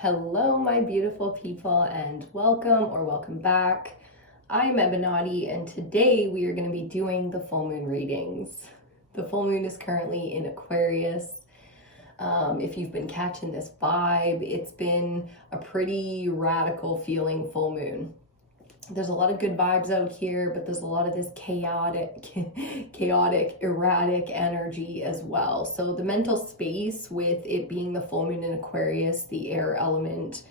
Hello, my beautiful people, and welcome back. I'm Ebinotti, and today we are going to be doing the full moon readings. The full moon is currently in Aquarius. If you've been catching this vibe, it's been a pretty radical feeling full moon. There's a lot of good vibes out here, but there's a lot of this chaotic, erratic energy as well. So the mental space with it being the full moon in Aquarius, the air element,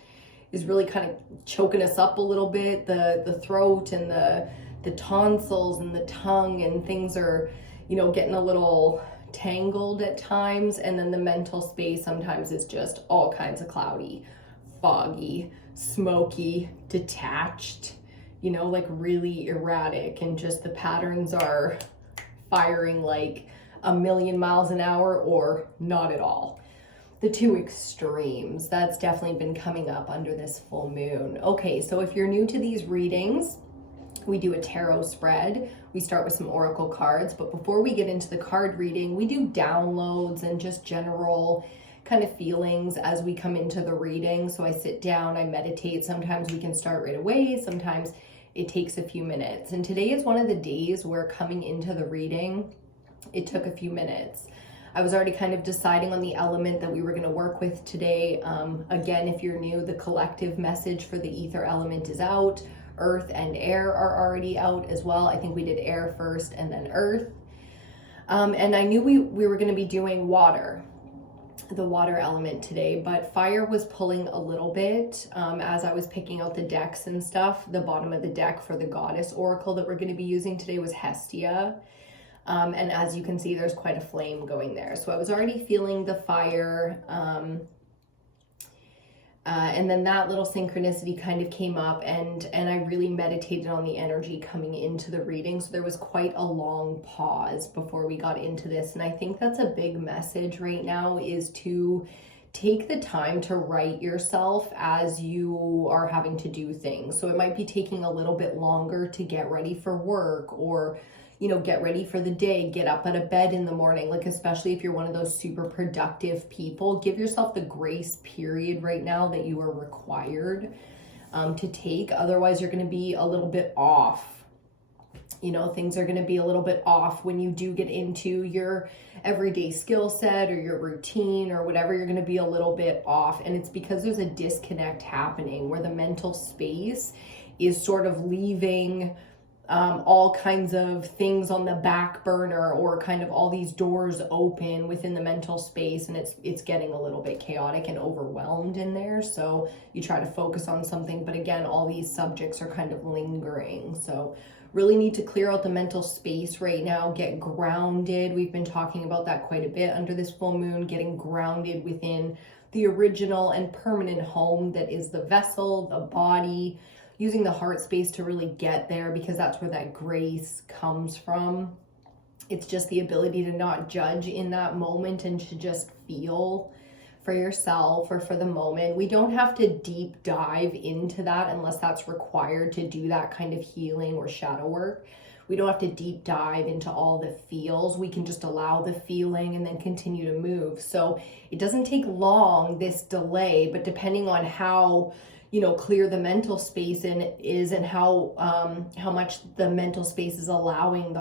is really kind of choking us up a little bit. The throat and the tonsils and the tongue and things are, getting a little tangled at times. And then the mental space sometimes is just all kinds of cloudy, foggy, smoky, detached, like really erratic, and just the patterns are firing like a million miles an hour or not at all. The two extremes, that's definitely been coming up under this full moon. Okay, so if you're new to these readings, we do a tarot spread. We start with some oracle cards, but before we get into the card reading, we do downloads and just general kind of feelings as we come into the reading. So I sit down, I meditate. Sometimes we can start right away. Sometimes it takes a few minutes. And today is one of the days where coming into the reading, it took a few minutes. I was already kind of deciding on the element that we were going to work with today. Again, if you're new, the collective message for the ether element is out. Earth and air are already out as well. I think we did air first and then earth. And I knew we were going to be doing water, the water element today, but fire was pulling a little bit as I was picking out the decks and stuff. The bottom of the deck for the goddess oracle that we're going to be using today was Hestia. And as you can see, there's quite a flame going there. So I was already feeling the fire. And then that little synchronicity kind of came up, and I really meditated on the energy coming into the reading. So there was quite a long pause before we got into this. And I think that's a big message right now, is to take the time to write yourself as you are having to do things. So it might be taking a little bit longer to get ready for work, or get ready for the day, get up out of bed in the morning, like especially if you're one of those super productive people. Give yourself the grace period right now that you are required to take. Otherwise, you're going to be a little bit off. Things are going to be a little bit off when you do get into your everyday skill set or your routine or whatever. You're going to be a little bit off. And it's because there's a disconnect happening where the mental space is sort of leaving all kinds of things on the back burner, or kind of all these doors open within the mental space, and it's getting a little bit chaotic and overwhelmed in there. So you try to focus on something, but again, all these subjects are kind of lingering. So really need to clear out the mental space right now, get grounded. We've been talking about that quite a bit under this full moon, getting grounded within the original and permanent home that is the vessel, the body, using the heart space to really get there, because that's where that grace comes from. It's just the ability to not judge in that moment and to just feel for yourself or for the moment. We don't have to deep dive into that unless that's required to do that kind of healing or shadow work. We don't have to deep dive into all the feels. We can just allow the feeling and then continue to move. So it doesn't take long, this delay, but depending on how clear the mental space is and how much the mental space is allowing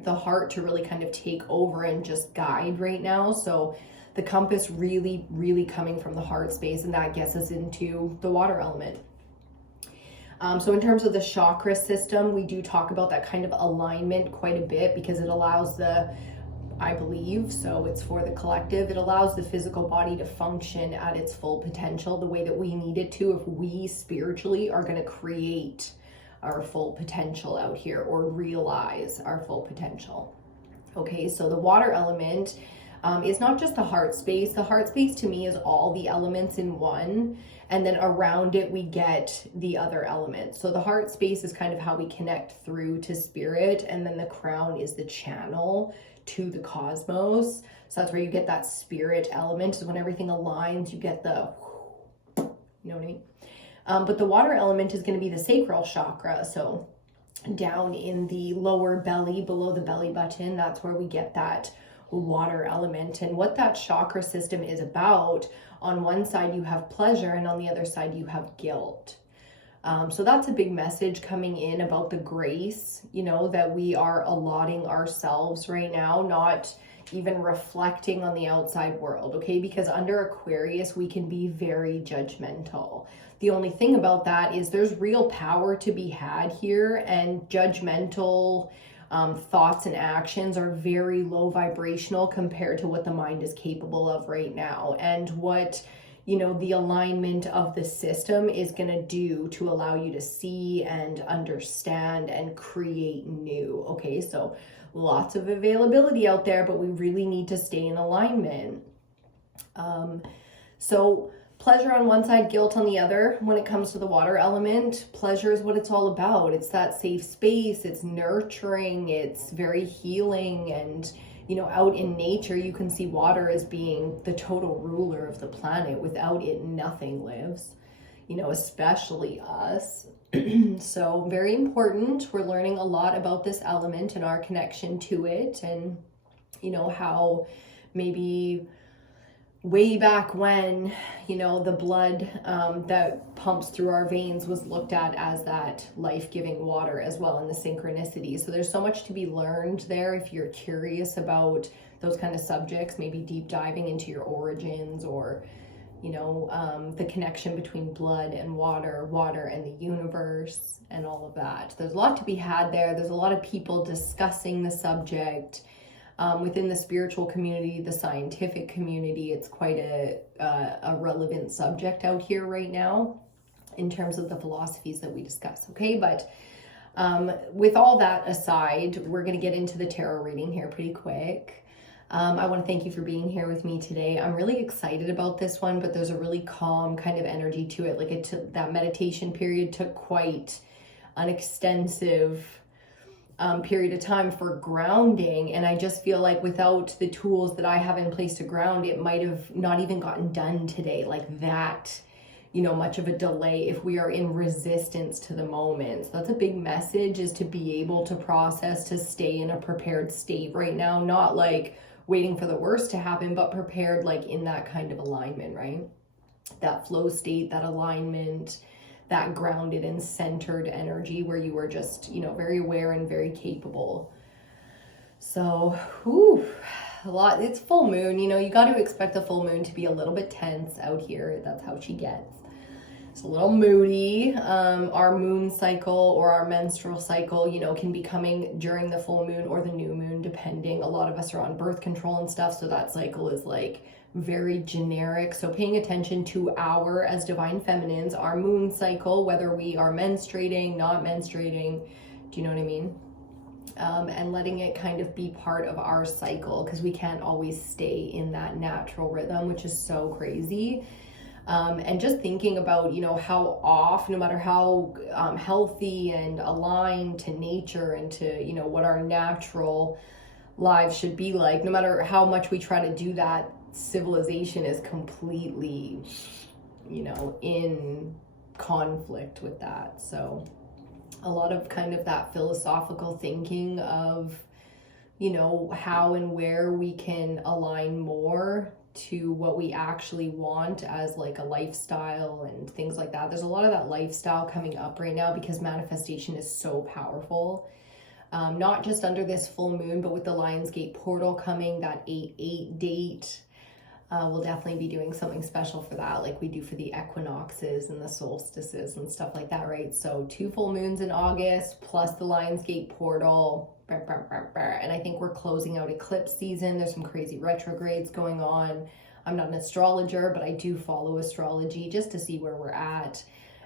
the heart to really kind of take over and just guide right now. So the compass really, really coming from the heart space, and that gets us into the water element. So in terms of the chakra system, we do talk about that kind of alignment quite a bit, because it allows I believe, so it's for the collective, it allows the physical body to function at its full potential the way that we need it to, if we spiritually are going to create our full potential out here, or realize our full potential. Okay, so the water element is not just the heart space. The heart space to me is all the elements in one, and then around it we get the other elements. So the heart space is kind of how we connect through to spirit, and then the crown is the channel to the cosmos. So that's where you get that spirit element. So when everything aligns, you get the, you know what I mean? But the water element is going to be the sacral chakra. So down in the lower belly, below the belly button, that's where we get that water element. And what that chakra system is about, on one side you have pleasure and on the other side you have guilt. So that's a big message coming in about the grace, you know, that we are allotting ourselves right now, not even reflecting on the outside world, okay? Because under Aquarius, we can be very judgmental. The only thing about that is there's real power to be had here, and judgmental thoughts and actions are very low vibrational compared to what the mind is capable of right now, and what, you know, the alignment of the system is going to do to allow you to see and understand and create new. Okay, so lots of availability out there, but we really need to stay in alignment. So pleasure on one side, guilt on the other. When it comes to the water element, pleasure is what it's all about. It's that safe space, it's nurturing, it's very healing. And you know, out in nature, you can see water as being the total ruler of the planet. Without it, nothing lives, you know, especially us. So very important. We're learning a lot about this element and our connection to it, and, you know, how maybe way back when, you know, the blood that pumps through our veins was looked at as that life-giving water as well, in the synchronicity. So there's so much to be learned there if you're curious about those kind of subjects, maybe deep diving into your origins, or, you know, the connection between blood and water and the universe and all of that. There's a lot to be had there. There's a lot of people discussing the subject. Within the spiritual community, the scientific community, it's quite a relevant subject out here right now in terms of the philosophies that we discuss, okay? But with all that aside, we're going to get into the tarot reading here pretty quick. I want to thank you for being here with me today. I'm really excited about this one, but there's a really calm kind of energy to it. Like, that meditation period took quite an extensive period of time for grounding, and I just feel like without the tools that I have in place to ground, it might have not even gotten done today, like that, you know, much of a delay if we are in resistance to the moment. So that's a big message, is to be able to process, to stay in a prepared state right now, not like waiting for the worst to happen, but prepared, like in that kind of alignment, right? That flow state, that alignment, that grounded and centered energy where you are just, you know, very aware and very capable. So, a lot. It's full moon, you know, you got to expect the full moon to be a little bit tense out here. That's how she gets. It's a little moody. Our moon cycle, or our menstrual cycle, you know, can be coming during the full moon or the new moon, depending. A lot of us are on birth control and stuff, so that cycle is like very generic. So paying attention to as divine feminines, our moon cycle, whether we are menstruating, not menstruating, do you know what I mean? And letting it kind of be part of our cycle, because we can't always stay in that natural rhythm, which is so crazy. And just thinking about, you know, how off, no matter how healthy and aligned to nature and to, you know, what our natural lives should be like, no matter how much we try to do that, civilization is completely, you know, in conflict with that. So a lot of kind of that philosophical thinking of, you know, how and where we can align more to what we actually want as like a lifestyle and things like that. There's a lot of that lifestyle coming up right now because manifestation is so powerful. Not just under this full moon, but with the Lionsgate portal coming, that 8/8 date. We'll definitely be doing something special for that, like we do for the equinoxes and the solstices and stuff like that, right? So 2 full moons in August, plus the Lionsgate portal, and I think we're closing out eclipse season. There's some crazy retrogrades going on. I'm not an astrologer, but I do follow astrology just to see where we're at.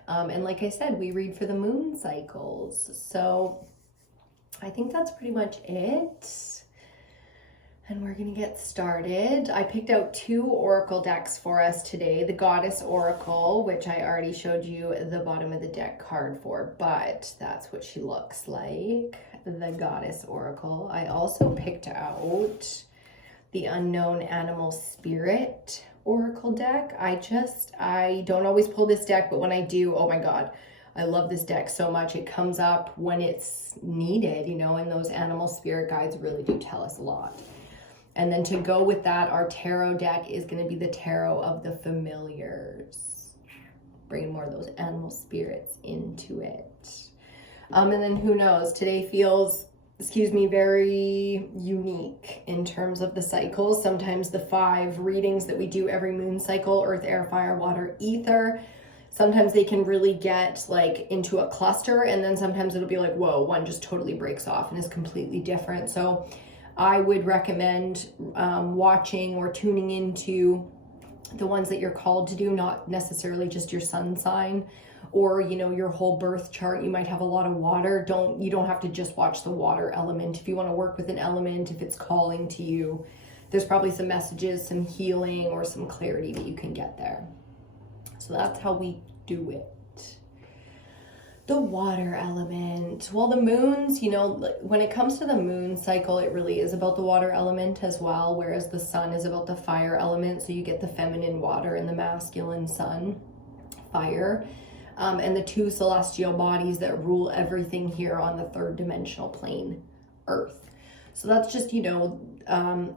And like I said, we read for the moon cycles. So I think that's pretty much it. And we're going to get started. I picked out 2 oracle decks for us today. The Goddess Oracle, which I already showed you the bottom of the deck card for, but that's what she looks like, the Goddess Oracle. I also picked out the Unknown Animal Spirit Oracle deck. I don't always pull this deck, but when I do, oh my God, I love this deck so much. It comes up when it's needed, you know, and those animal spirit guides really do tell us a lot. And then to go with that, our tarot deck is going to be the Tarot of the Familiars. Bringing more of those animal spirits into it. And then who knows, today feels, very unique in terms of the cycles. Sometimes the 5 readings that we do every moon cycle, earth, air, fire, water, ether, sometimes they can really get like into a cluster, and then sometimes it'll be like, whoa, one just totally breaks off and is completely different. So I would recommend watching or tuning into the ones that you're called to do, not necessarily just your sun sign or, you know, your whole birth chart. You might have a lot of water. You don't have to just watch the water element. If you want to work with an element, if it's calling to you, there's probably some messages, some healing, or some clarity that you can get there. So that's how we do it. The water element. Well, the moons, you know, when it comes to the moon cycle, it really is about the water element as well, whereas the sun is about the fire element. So you get the feminine water and the masculine sun, fire, and the 2 celestial bodies that rule everything here on the 3rd dimensional plane, Earth. So that's just, you know,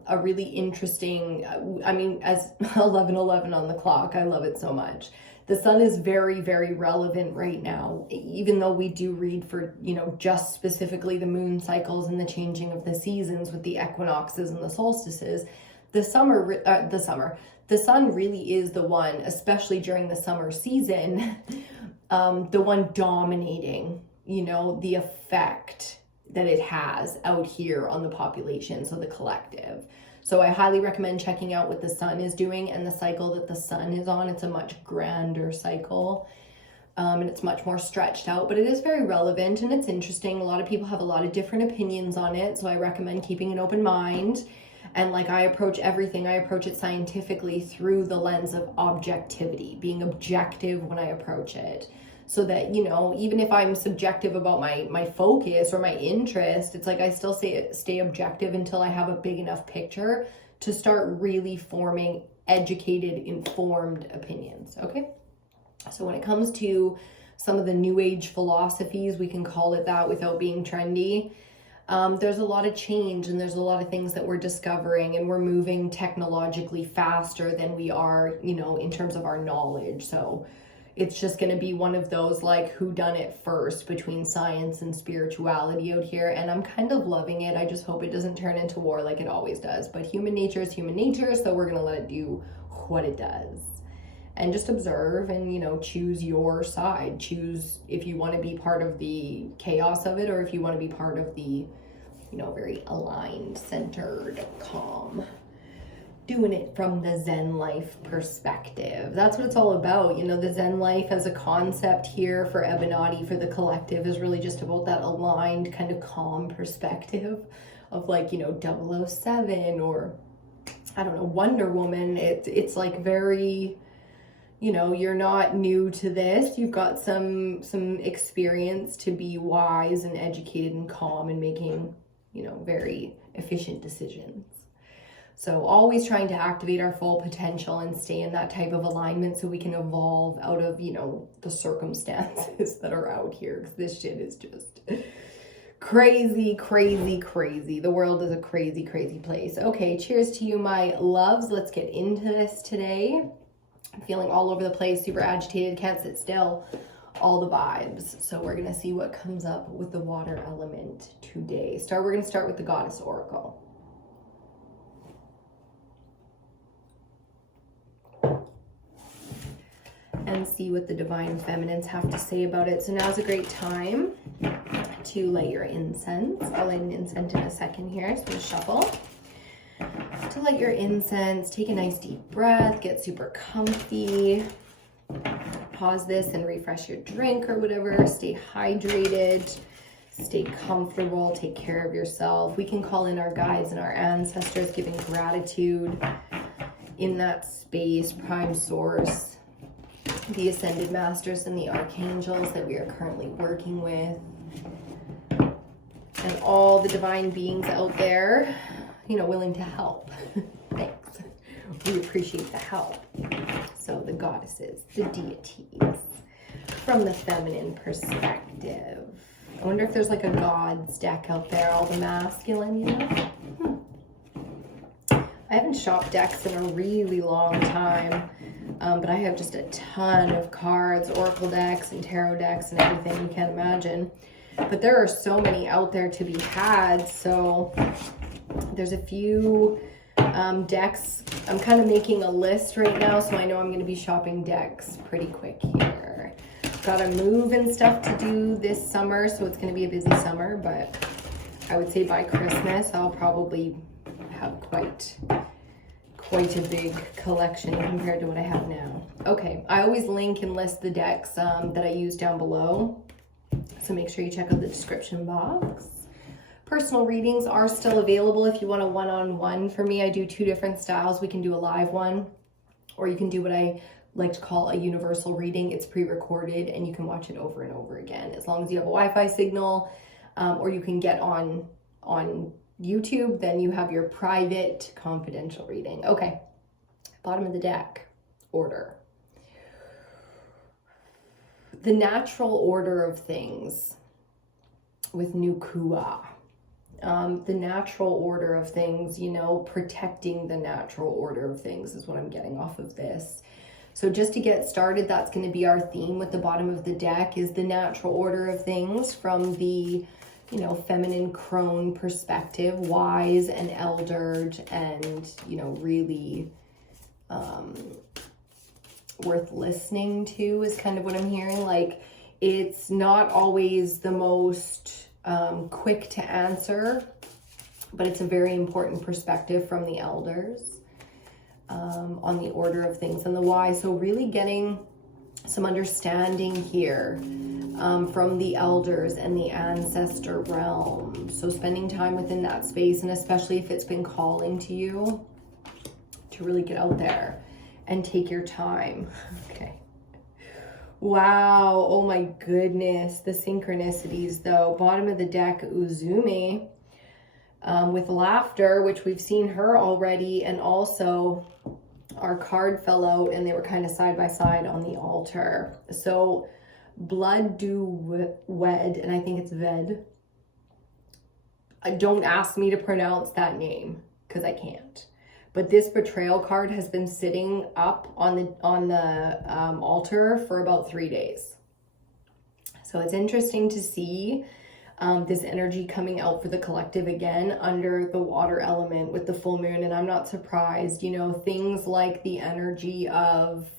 a really interesting, I mean, as 11:11 on the clock, I love it so much. The sun is very, very relevant right now, even though we do read for, you know, just specifically the moon cycles and the changing of the seasons with the equinoxes and the solstices. The sun really is the one, especially during the summer season, the one dominating, you know, the effect that it has out here on the population, so the collective. So I highly recommend checking out what the sun is doing and the cycle that the sun is on. It's a much grander cycle, and it's much more stretched out, but it is very relevant and it's interesting. A lot of people have a lot of different opinions on it, so I recommend keeping an open mind. And like I approach everything, I approach it scientifically through the lens of objectivity, being objective when I approach it. So that, you know, even if I'm subjective about my focus or my interest, it's like I still stay objective until I have a big enough picture to start really forming educated, informed opinions, okay? So when it comes to some of the new age philosophies, we can call it that without being trendy, there's a lot of change and there's a lot of things that we're discovering, and we're moving technologically faster than we are, you know, in terms of our knowledge. So it's just going to be one of those like who done it first between science and spirituality out here, and I'm kind of loving it. I just hope it doesn't turn into war like it always does, but human nature is human nature, so we're going to let it do what it does and just observe and, you know, choose your side. Choose if you want to be part of the chaos of it or if you want to be part of the, you know, very aligned, centered, calm, doing it from the Zen life perspective. That's what it's all about. You know, the Zen life as a concept here for EBINOTTI, for the collective, is really just about that aligned kind of calm perspective of like, you know, 007 or I don't know, Wonder Woman. It's like very, you know, you're not new to this. You've got some experience to be wise and educated and calm and making, you know, very efficient decisions. So always trying to activate our full potential and stay in that type of alignment so we can evolve out of, you know, the circumstances that are out here. Because this shit is just crazy, crazy, crazy. The world is a crazy, crazy place. Okay, cheers to you, my loves. Let's get into this today. I'm feeling all over the place, super agitated, can't sit still, all the vibes. So we're going to see what comes up with the water element today. We're going to start with the Goddess Oracle. And see what the Divine Feminines have to say about it. So now's a great time to light your incense. I'll light an incense in a second here. So we'll shuffle. To light your incense, take a nice deep breath, get super comfy. Pause this and refresh your drink or whatever. Stay hydrated, stay comfortable, take care of yourself. We can call in our guides and our ancestors, giving gratitude in that space, prime source, the ascended masters and the archangels that we are currently working with, and all the divine beings out there, you know, willing to help. Thanks. We appreciate the help. So the goddesses, the deities, from the feminine perspective. I wonder if there's like a gods deck out there, all the masculine, you know? I haven't shopped decks in a really long time, but I have just a ton of cards, oracle decks and tarot decks and everything you can imagine. But there are so many out there to be had, so there's a few decks. I'm kind of making a list right now, so I know I'm going to be shopping decks pretty quick here. Got a move and stuff to do this summer, so it's going to be a busy summer, but I would say by Christmas I'll probably have quite a big collection compared to what I have now. Okay, I always link and list the decks that I use down below, so make sure you check out the description box. Personal readings are still available if you want a one-on-one for me. I do 2 different styles. We can do a live one, or you can do what I like to call a universal reading. It's pre-recorded and you can watch it over and over again as long as you have a Wi-Fi signal, or you can get on YouTube, then you have your private confidential reading. Okay, bottom of the deck, order. The natural order of things with Nukua. The natural order of things, you know, protecting the natural order of things is what I'm getting off of this. So just to get started, that's going to be our theme with the bottom of the deck, is the natural order of things from the, you know, feminine crone perspective, wise and eldered, and, you know, really worth listening to is kind of what I'm hearing. Like, it's not always the most quick to answer, but it's a very important perspective from the elders on the order of things and the why. So really getting some understanding here from the elders and the ancestor realm. So spending time within that space, and especially if it's been calling to you, to really get out there and take your time. Okay. Wow. Oh my goodness. The synchronicities though. Bottom of the deck, Uzumi with laughter, which we've seen her already. And also our card fell out and they were kind of side by side on the altar. So blood do wed, and I think it's ved. Don't ask me to pronounce that name because I can't. But this betrayal card has been sitting up on the altar for about 3 days. So it's interesting to see this energy coming out for the collective again under the water element with the full moon. And I'm not surprised, you know, things like the energy of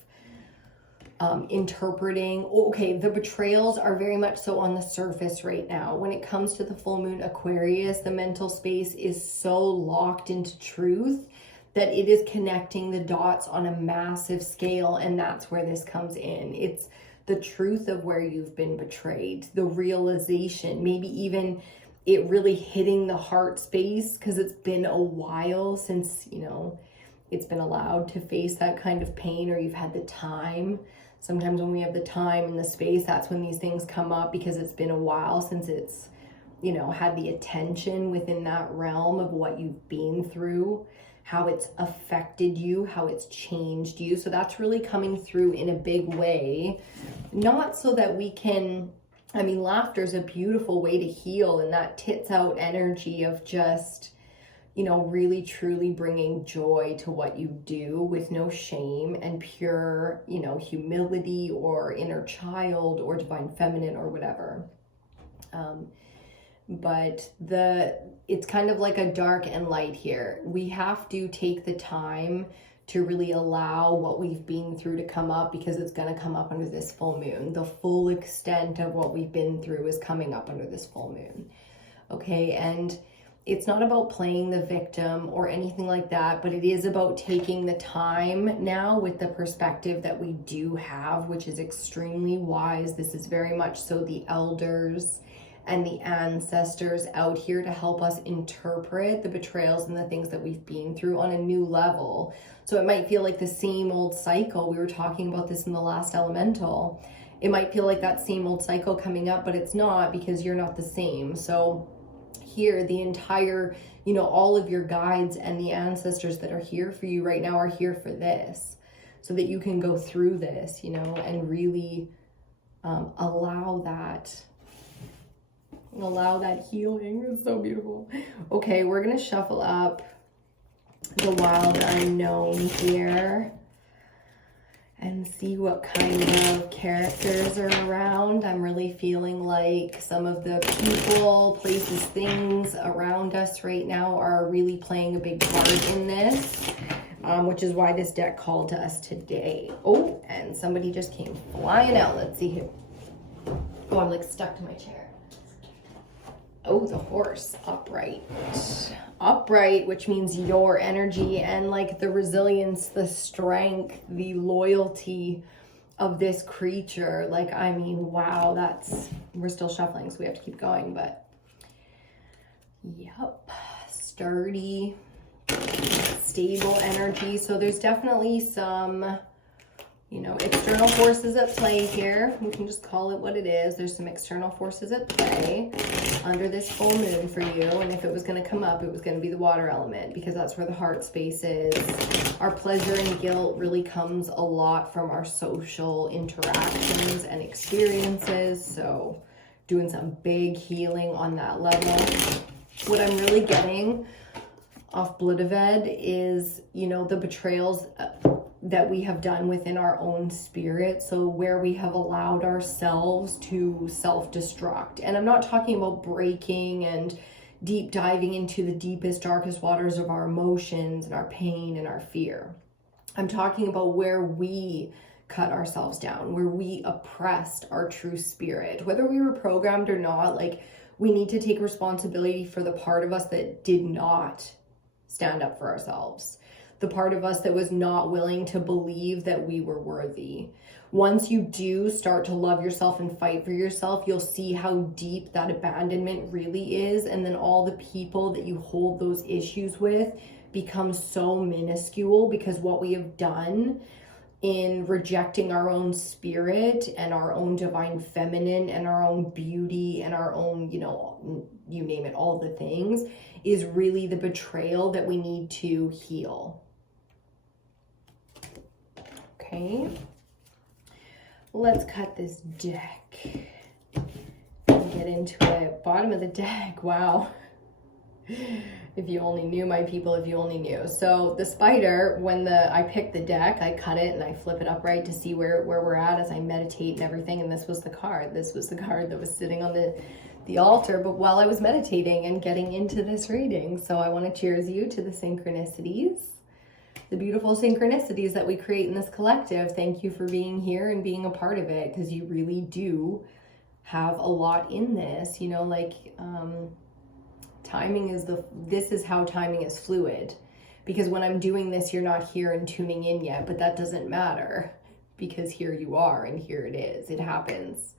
interpreting. Okay, the betrayals are very much so on the surface right now. When it comes to the full moon Aquarius, the mental space is so locked into truth that it is connecting the dots on a massive scale, and that's where this comes in. It's the truth of where you've been betrayed, the realization, maybe even it really hitting the heart space because it's been a while since, you know, it's been allowed to face that kind of pain, or you've had the time. Sometimes when we have the time and the space, that's when these things come up, because it's been a while since it's, you know, had the attention within that realm of what you've been through, how it's affected you, how it's changed you. So that's really coming through in a big way. Not so that we can, I mean, laughter is a beautiful way to heal, and that tits out energy of just, you know, really truly bringing joy to what you do with no shame and pure, you know, humility or inner child or divine feminine or whatever. But it's kind of like a dark and light here. We have to take the time to really allow what we've been through to come up, because it's going to come up under this full moon. The full extent of what we've been through is coming up under this full moon. Okay, and it's not about playing the victim or anything like that, but it is about taking the time now with the perspective that we do have, which is extremely wise. This is very much so the elders and the ancestors out here to help us interpret the betrayals and the things that we've been through on a new level. So it might feel like the same old cycle. We were talking about this in the last elemental. It might feel like that same old cycle coming up, but it's not, because you're not the same. So here, the entire, you know, all of your guides and the ancestors that are here for you right now are here for this, so that you can go through this, you know, and really allow that healing. It's so beautiful. Okay, we're gonna shuffle up the wild unknown here and see what kind of characters are around. I'm really feeling like some of the people, places, things around us right now are really playing a big part in this, which is why this deck called to us today. Oh, and somebody just came flying out. Let's see who. Oh, I'm like stuck to my chair. Oh, the horse, upright. Upright, which means your energy and like the resilience, the strength, the loyalty of this creature. Like, I mean, wow, we're still shuffling, so we have to keep going, but yep, sturdy, stable energy. So there's definitely some, external forces at play here. We can just call it what it is. There's some external forces at play under this full moon for you. And if it was going to come up, it was going to be the water element, because that's where the heart space is. Our pleasure and guilt really comes a lot from our social interactions and experiences. So doing some big healing on that level. What I'm really getting off Bludeved is, the betrayals that we have done within our own spirit. So where we have allowed ourselves to self-destruct. And I'm not talking about breaking and deep diving into the deepest, darkest waters of our emotions and our pain and our fear. I'm talking about where we cut ourselves down, where we oppressed our true spirit. Whether we were programmed or not, like, we need to take responsibility for the part of us that did not stand up for ourselves. The part of us that was not willing to believe that we were worthy. Once you do start to love yourself and fight for yourself, you'll see how deep that abandonment really is. And then all the people that you hold those issues with become so minuscule, because what we have done in rejecting our own spirit and our own divine feminine and our own beauty and our own, you name it, all the things, is really the betrayal that we need to heal. Okay, let's cut this deck and get into it. Bottom of the deck, wow. If you only knew, my people, if you only knew. So the spider, when I pick the deck, I cut it and I flip it upright to see where we're at as I meditate and everything. And this was the card. This was the card that was sitting on the altar, but while I was meditating and getting into this reading. So I want to cheers you to the synchronicities. The beautiful synchronicities that we create in this collective. Thank you for being here and being a part of it, because you really do have a lot in this. Timing is this is how timing is fluid, because when I'm doing this, you're not here and tuning in yet, but that doesn't matter, because here you are and here it is. It happens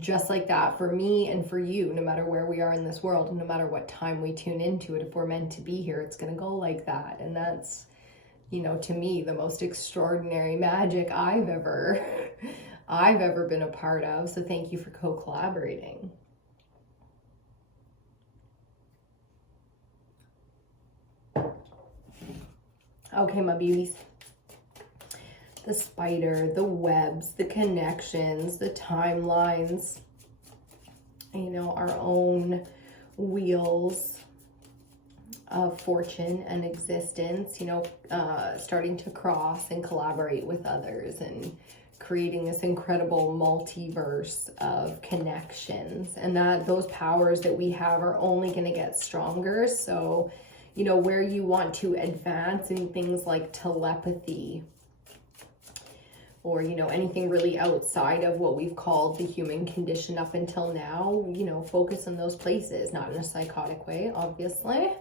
just like that for me and for you, no matter where we are in this world, and no matter what time we tune into it. If we're meant to be here, it's going to go like that. And that's, to me, the most extraordinary magic I've ever been a part of. So thank you for co-collaborating. Okay, my beauties. The spider, the webs, the connections, the timelines, our own wheels of fortune and existence, starting to cross and collaborate with others and creating this incredible multiverse of connections. And that those powers that we have are only going to get stronger. So, where you want to advance in things like telepathy, or, anything really outside of what we've called the human condition up until now, focus on those places, not in a psychotic way, obviously,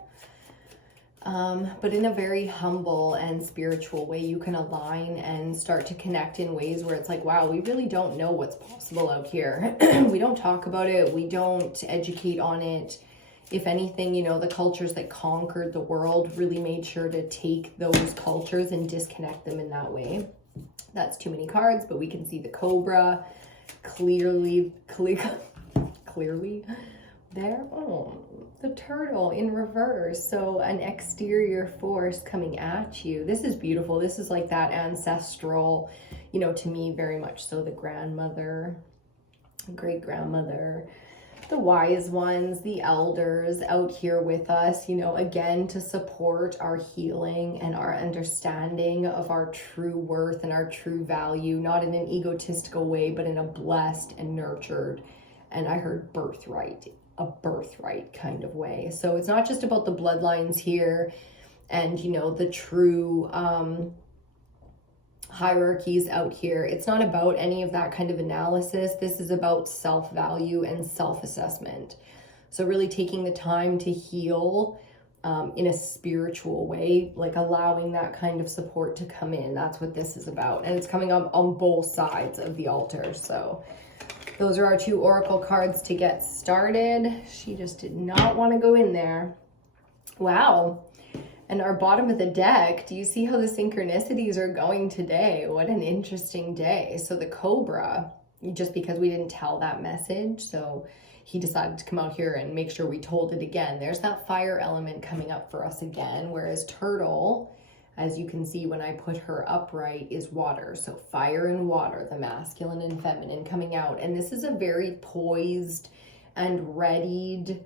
but in a very humble and spiritual way. You can align and start to connect in ways where it's like, wow, we really don't know what's possible out here. We don't talk about it. We don't educate on it. If anything, the cultures that conquered the world really made sure to take those cultures and disconnect them in that way. That's too many cards, but we can see the cobra clearly there. Oh, the turtle in reverse. So an exterior force coming at you. This is beautiful. This is like that ancestral, to me, very much so the grandmother, great grandmother, the wise ones, the elders out here with us, you know, again, to support our healing and our understanding of our true worth and our true value, not in an egotistical way, but in a blessed and nurtured, and I heard a birthright kind of way. So it's not just about the bloodlines here and, you know, the true hierarchies out here. It's not about any of that kind of analysis. This is about self-value and self-assessment. So really taking the time to heal in a spiritual way, like allowing that kind of support to come in. That's what this is about. And it's coming on both sides of the altar. So those are our 2 oracle cards to get started. She just did not want to go in there. Wow. And our bottom of the deck, do you see how the synchronicities are going today? What an interesting day. So the Cobra, just because we didn't tell that message, so he decided to come out here and make sure we told it again. There's that fire element coming up for us again, whereas Turtle, as you can see when I put her upright, is water. So fire and water, the masculine and feminine coming out. And this is a very poised and readied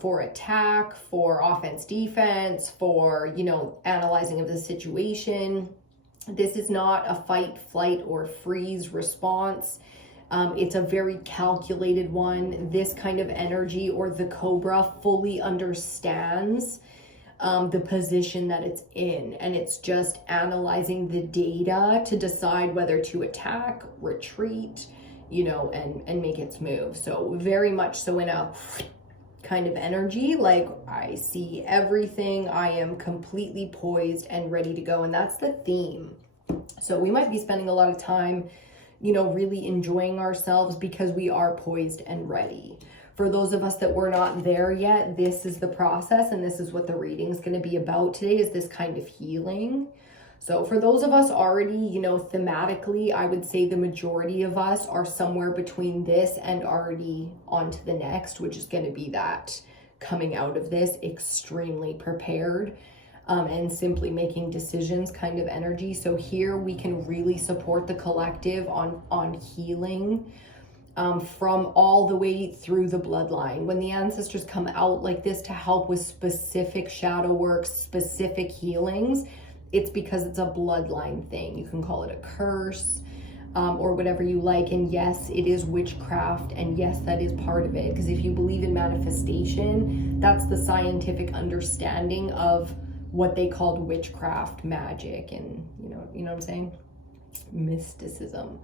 for attack, for offense, defense, for, you know, analyzing of the situation. This is not a fight, flight, or freeze response. It's a very calculated one. This kind of energy, or the Cobra, fully understands the position that it's in, and it's just analyzing the data to decide whether to attack, retreat, you know, and make its move. So very much so in a kind of energy, like I see everything, I am completely poised and ready to go. And that's the theme. So we might be spending a lot of time, you know, really enjoying ourselves because we are poised and ready. For those of us that we're not there yet, this is the process, and this is what the reading is going to be about today, is this kind of healing. So for those of us already, you know, thematically, I would say the majority of us are somewhere between this and already on to the next, which is going to be that coming out of this extremely prepared and simply making decisions kind of energy. So here we can really support the collective on healing from all the way through the bloodline. When the ancestors come out like this to help with specific shadow work, specific healings, it's because it's a bloodline thing. You can call it a curse or whatever you like. And yes, it is witchcraft. And yes, that is part of it. Because if you believe in manifestation, that's the scientific understanding of what they called witchcraft, magic, and you know what I'm saying? Mysticism.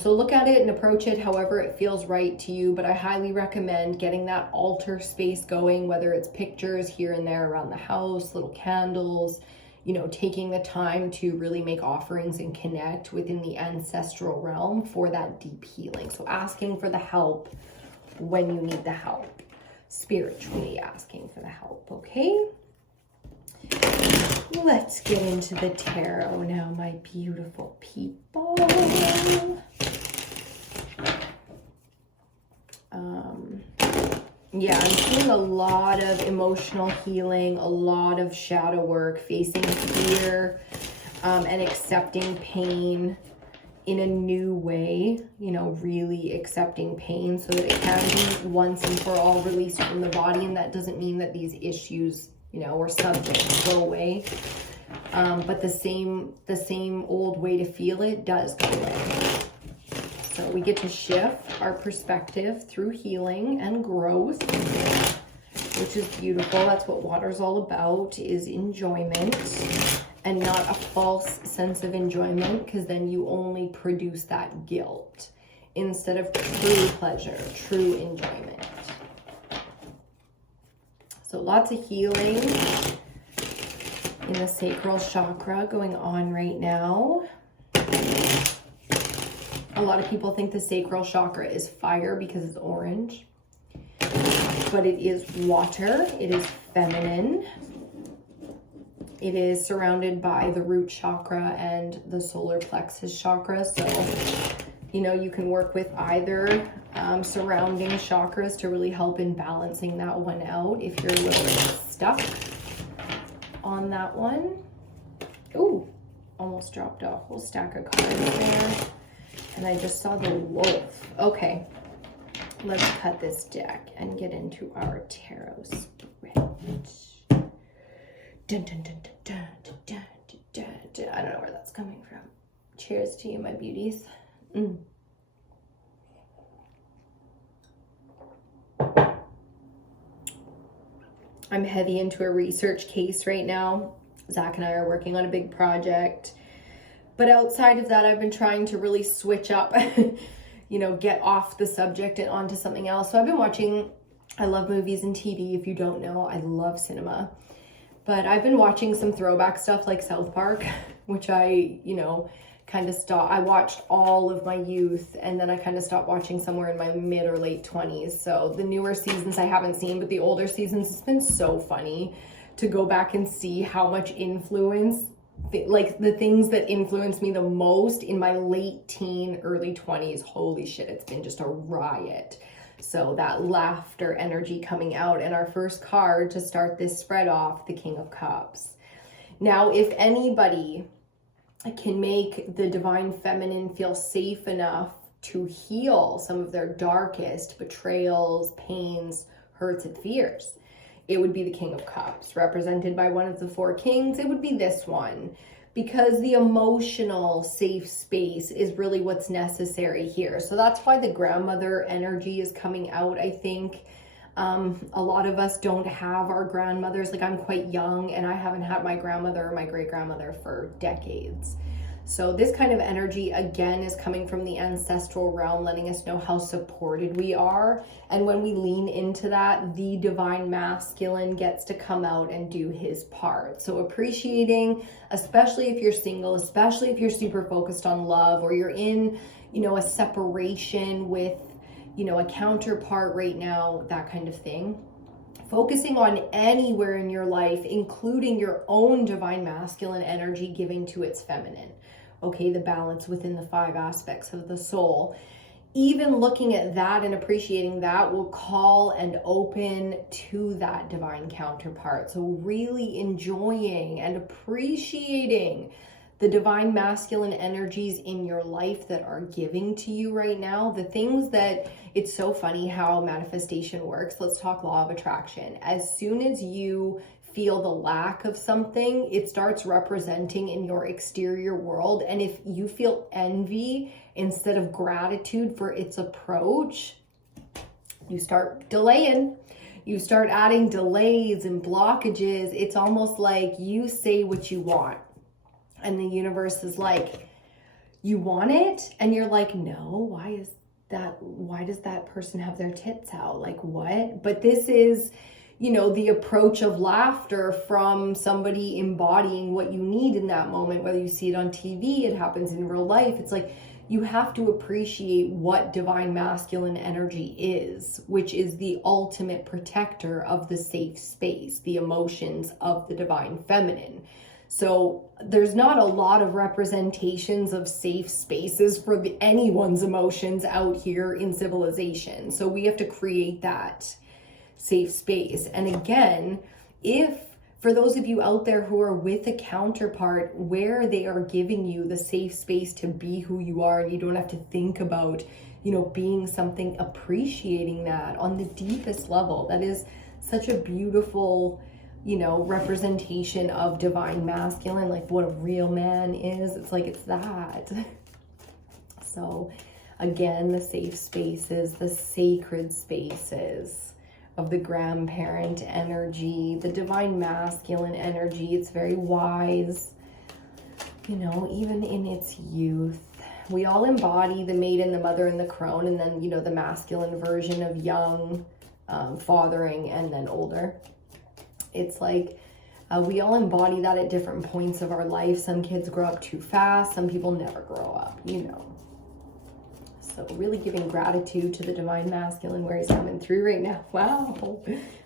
So look at it and approach it however it feels right to you, but I highly recommend getting that altar space going, whether it's pictures here and there around the house, little candles, you know, taking the time to really make offerings and connect within the ancestral realm for that deep healing. So asking for the help when you need the help, spiritually asking for the help, okay? Let's get into the tarot now, my beautiful people. Yeah, I'm seeing a lot of emotional healing, a lot of shadow work, facing fear, and accepting pain in a new way, you know, really accepting pain so that it can be once and for all released from the body. And that doesn't mean that these issues, you know, or subjects go away. But the same old way to feel it does go away. So we get to shift our perspective through healing and growth, which is beautiful. That's what water's all about, is enjoyment, and not a false sense of enjoyment, because then you only produce that guilt instead of true pleasure, true enjoyment. So lots of healing in the sacral chakra going on right now. A lot of people think the sacral chakra is fire because it's orange, but it is water. It is feminine. It is surrounded by the root chakra and the solar plexus chakra. So, you know, you can work with either surrounding chakras to really help in balancing that one out if you're a little bit stuck on that one. Ooh, almost dropped off a whole stack of cards there. And I just saw the wolf. Okay. let's cut this deck and get into our tarot spread. Dun, dun, dun, dun, dun, dun, dun, dun, dun. I don't know where that's coming from. Cheers to you, my beauties. I'm heavy into a research case right now. Zach and I are working on a big project. But outside of that, I've been trying to really switch up, you know, get off the subject and onto something else. So I've been watching, I love movies and TV. If you don't know, I love cinema. But I've been watching some throwback stuff like South Park, which I, you know, kind of stopped. I watched all of my youth, and then I kind of stopped watching somewhere in my mid or late 20s. So the newer seasons I haven't seen, but the older seasons, it's been so funny to go back and see how much influence, like the things that influenced me the most in my late teen, early 20s. Holy shit, it's been just a riot. So that laughter energy coming out, and our first card to start this spread off, the King of Cups. Now, if anybody can make the divine feminine feel safe enough to heal some of their darkest betrayals, pains, hurts, and fears, it would be the King of Cups. Represented by one of the four kings, it would be this one, because the emotional safe space is really what's necessary here. So that's why the grandmother energy is coming out, I think. A lot of us don't have our grandmothers. Like, I'm quite young and I haven't had my grandmother or my great-grandmother for decades. So this kind of energy, again, is coming from the ancestral realm, letting us know how supported we are. And when we lean into that, the divine masculine gets to come out and do his part. So appreciating, especially if you're single, especially if you're super focused on love, or you're in, you know, a separation with, you know, a counterpart right now, that kind of thing. Focusing on anywhere in your life, including your own divine masculine energy giving to its feminine. Okay, the balance within the 5 aspects of the soul. Even looking at that and appreciating that will call and open to that divine counterpart. So really enjoying and appreciating the divine masculine energies in your life that are giving to you right now. The things that, it's so funny how manifestation works. Let's talk law of attraction. As soon as you feel the lack of something, it starts representing in your exterior world. And if you feel envy instead of gratitude for its approach, you start delaying. You start adding delays and blockages. It's almost like you say what you want, and the universe is like, you want it? And you're like, no, why does that person have their tits out? Like, what? But this is, you know, the approach of laughter from somebody embodying what you need in that moment, whether you see it on TV, it happens in real life. It's like, you have to appreciate what divine masculine energy is, which is the ultimate protector of the safe space, the emotions of the divine feminine. So there's not a lot of representations of safe spaces for anyone's emotions out here in civilization. So we have to create that safe space. And again, if for those of you out there who are with a counterpart where they are giving you the safe space to be who you are, and you don't have to think about, you know, being something, appreciating that on the deepest level, that is such a beautiful, you know, representation of divine masculine, like what a real man is. It's like, it's that. So again, the safe spaces, the sacred spaces of the grandparent energy, the divine masculine energy. It's very wise, you know, even in its youth. We all embody the maiden, the mother, and the crone, and then, you know, the masculine version of young, fathering, and then older. It's like we all embody that at different points of our life. Some kids grow up too fast. Some people never grow up, you know. So really giving gratitude to the divine masculine where he's coming through right now. Wow.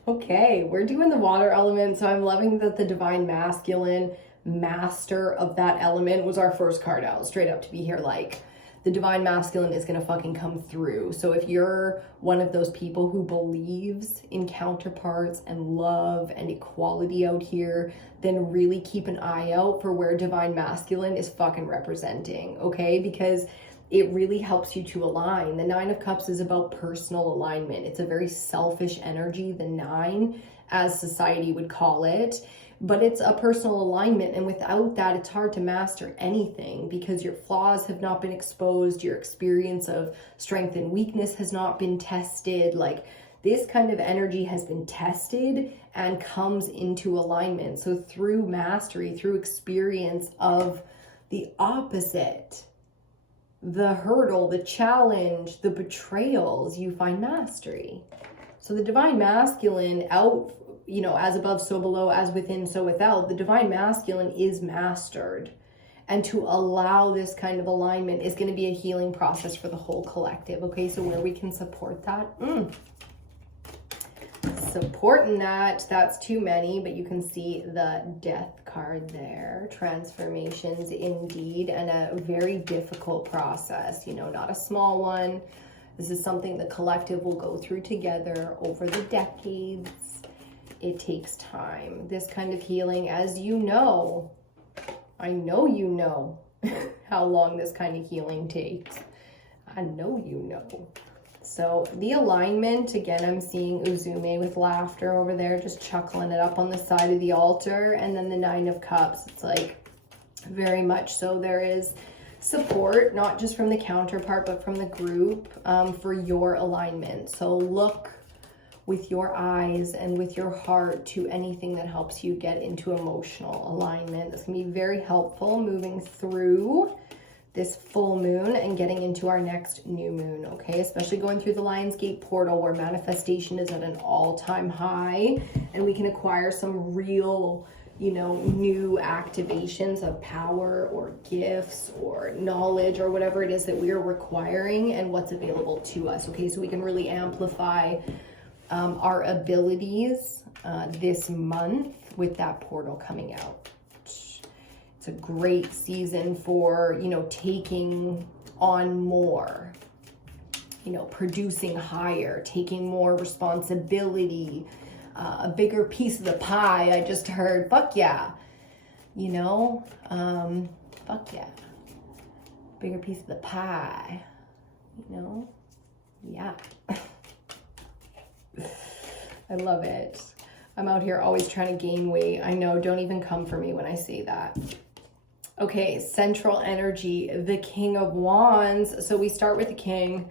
Okay, we're doing the water element. So I'm loving that the divine masculine, master of that element, was our first card out, straight up to be here. Like, the divine masculine is going to fucking come through. So if you're one of those people who believes in counterparts and love and equality out here, then really keep an eye out for where divine masculine is fucking representing, okay? Because it really helps you to align. The Nine of Cups is about personal alignment. It's a very selfish energy, the nine, as society would call it, but it's a personal alignment. And without that, it's hard to master anything because your flaws have not been exposed. Your experience of strength and weakness has not been tested. Like, this kind of energy has been tested and comes into alignment. So through mastery, through experience of the opposite, the hurdle, the challenge, the betrayals, you find mastery. So the divine masculine, out, as above, so below, as within, so without, the divine masculine is mastered. And to allow this kind of alignment is going to be a healing process for the whole collective. Okay, so where we can support that, supporting that's too many, but you can see the Death card there. Transformations indeed, and a very difficult process, not a small one. This is something the collective will go through together over the decades. It takes time. This kind of healing, as you know, I know you know how long this kind of healing takes. I know you know. So the alignment, again, I'm seeing Uzume with laughter over there, just chuckling it up on the side of the altar. And then the Nine of Cups, it's like very much so there is support, not just from the counterpart, but from the group for your alignment. So look with your eyes and with your heart to anything that helps you get into emotional alignment. This can be very helpful moving through this full moon and getting into our next new moon, okay? Especially going through the Lionsgate portal where manifestation is at an all-time high and we can acquire some real, new activations of power or gifts or knowledge or whatever it is that we are requiring and what's available to us, okay? So we can really amplify our abilities this month with that portal coming out. It's a great season for, taking on more, producing higher, taking more responsibility, a bigger piece of the pie. I just heard, fuck yeah, fuck yeah, bigger piece of the pie, yeah. I love it. I'm out here always trying to gain weight. I know, don't even come for me when I say that. Okay, central energy, the King of Wands. So we start with the King.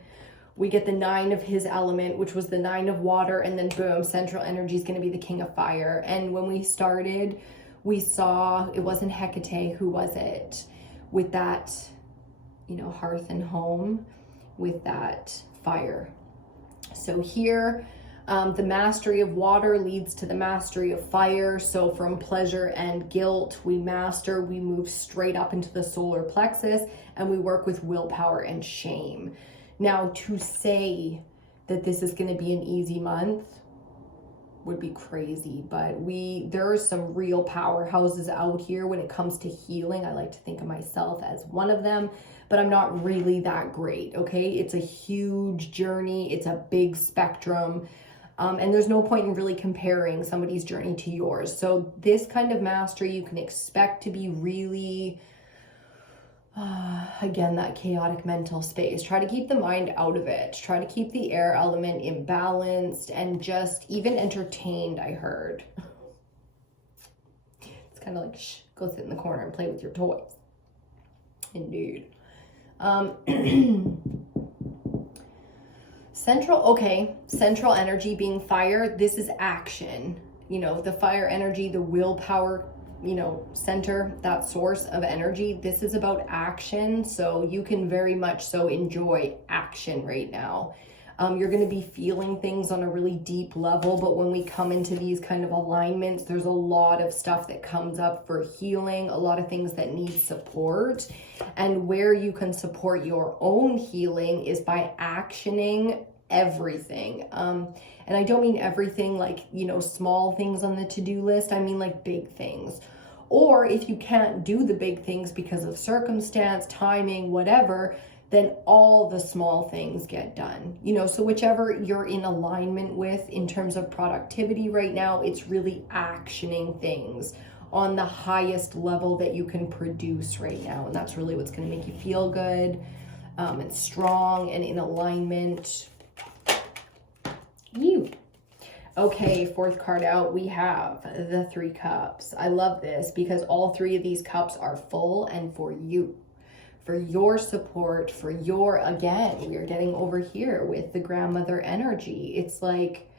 We get the Nine of his element, which was the Nine of water. And then boom, central energy is going to be the King of fire. And when we started, we saw, it wasn't Hecate, who was it? With that, hearth and home, with that fire. So here, the mastery of water leads to the mastery of fire. So from pleasure and guilt, we move straight up into the solar plexus, and we work with willpower and shame. Now, to say that this is going to be an easy month would be crazy, but there are some real powerhouses out here when it comes to healing. I like to think of myself as one of them, but I'm not really that great, okay? It's a huge journey. It's a big spectrum. And there's no point in really comparing somebody's journey to yours. So this kind of mastery, you can expect to be really, again, that chaotic mental space. Try to keep the mind out of it. Try to keep the air element imbalanced and just even entertained, I heard. It's kind of like, shh, go sit in the corner and play with your toys. Indeed. Central energy being fire, this is action. The fire energy, the willpower, center, that source of energy, this is about action. So you can very much so enjoy action right now. You're going to be feeling things on a really deep level, but when we come into these kind of alignments, there's a lot of stuff that comes up for healing, a lot of things that need support. And where you can support your own healing is by actioning everything. And I don't mean everything like, small things on the to-do list. I mean like big things. Or if you can't do the big things because of circumstance, timing, whatever, then all the small things get done. So whichever you're in alignment with in terms of productivity right now, it's really actioning things on the highest level that you can produce right now. And that's really what's going to make you feel good. and strong and in alignment. Okay, fourth card out, we have the 3 cups. I love this because all 3 of these cups are full and for you, for your support, for your, again, we are getting over here with the grandmother energy. It's like,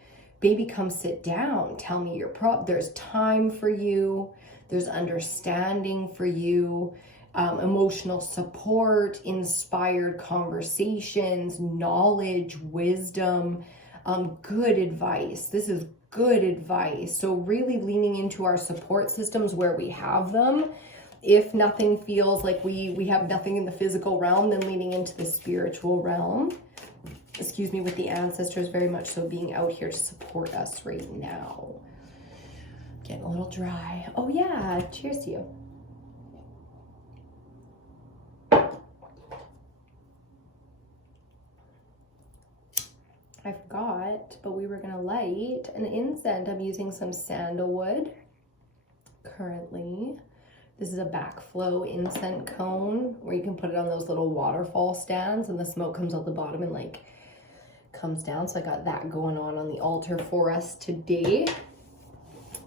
baby, come sit down. Tell me your there's time for you. There's understanding for you, emotional support, inspired conversations, knowledge, wisdom, good advice. This is good advice. So really leaning into our support systems where we have them. If nothing feels like we have nothing in the physical realm, then leaning into the spiritual realm. Excuse me, with the ancestors very much so being out here to support us right now. Getting a little dry. Oh yeah, cheers to you. I forgot, but we were gonna light an incense. I'm using some sandalwood currently. This is a backflow incense cone where you can put it on those little waterfall stands and the smoke comes out the bottom and like comes down. So I got that going on the altar for us today.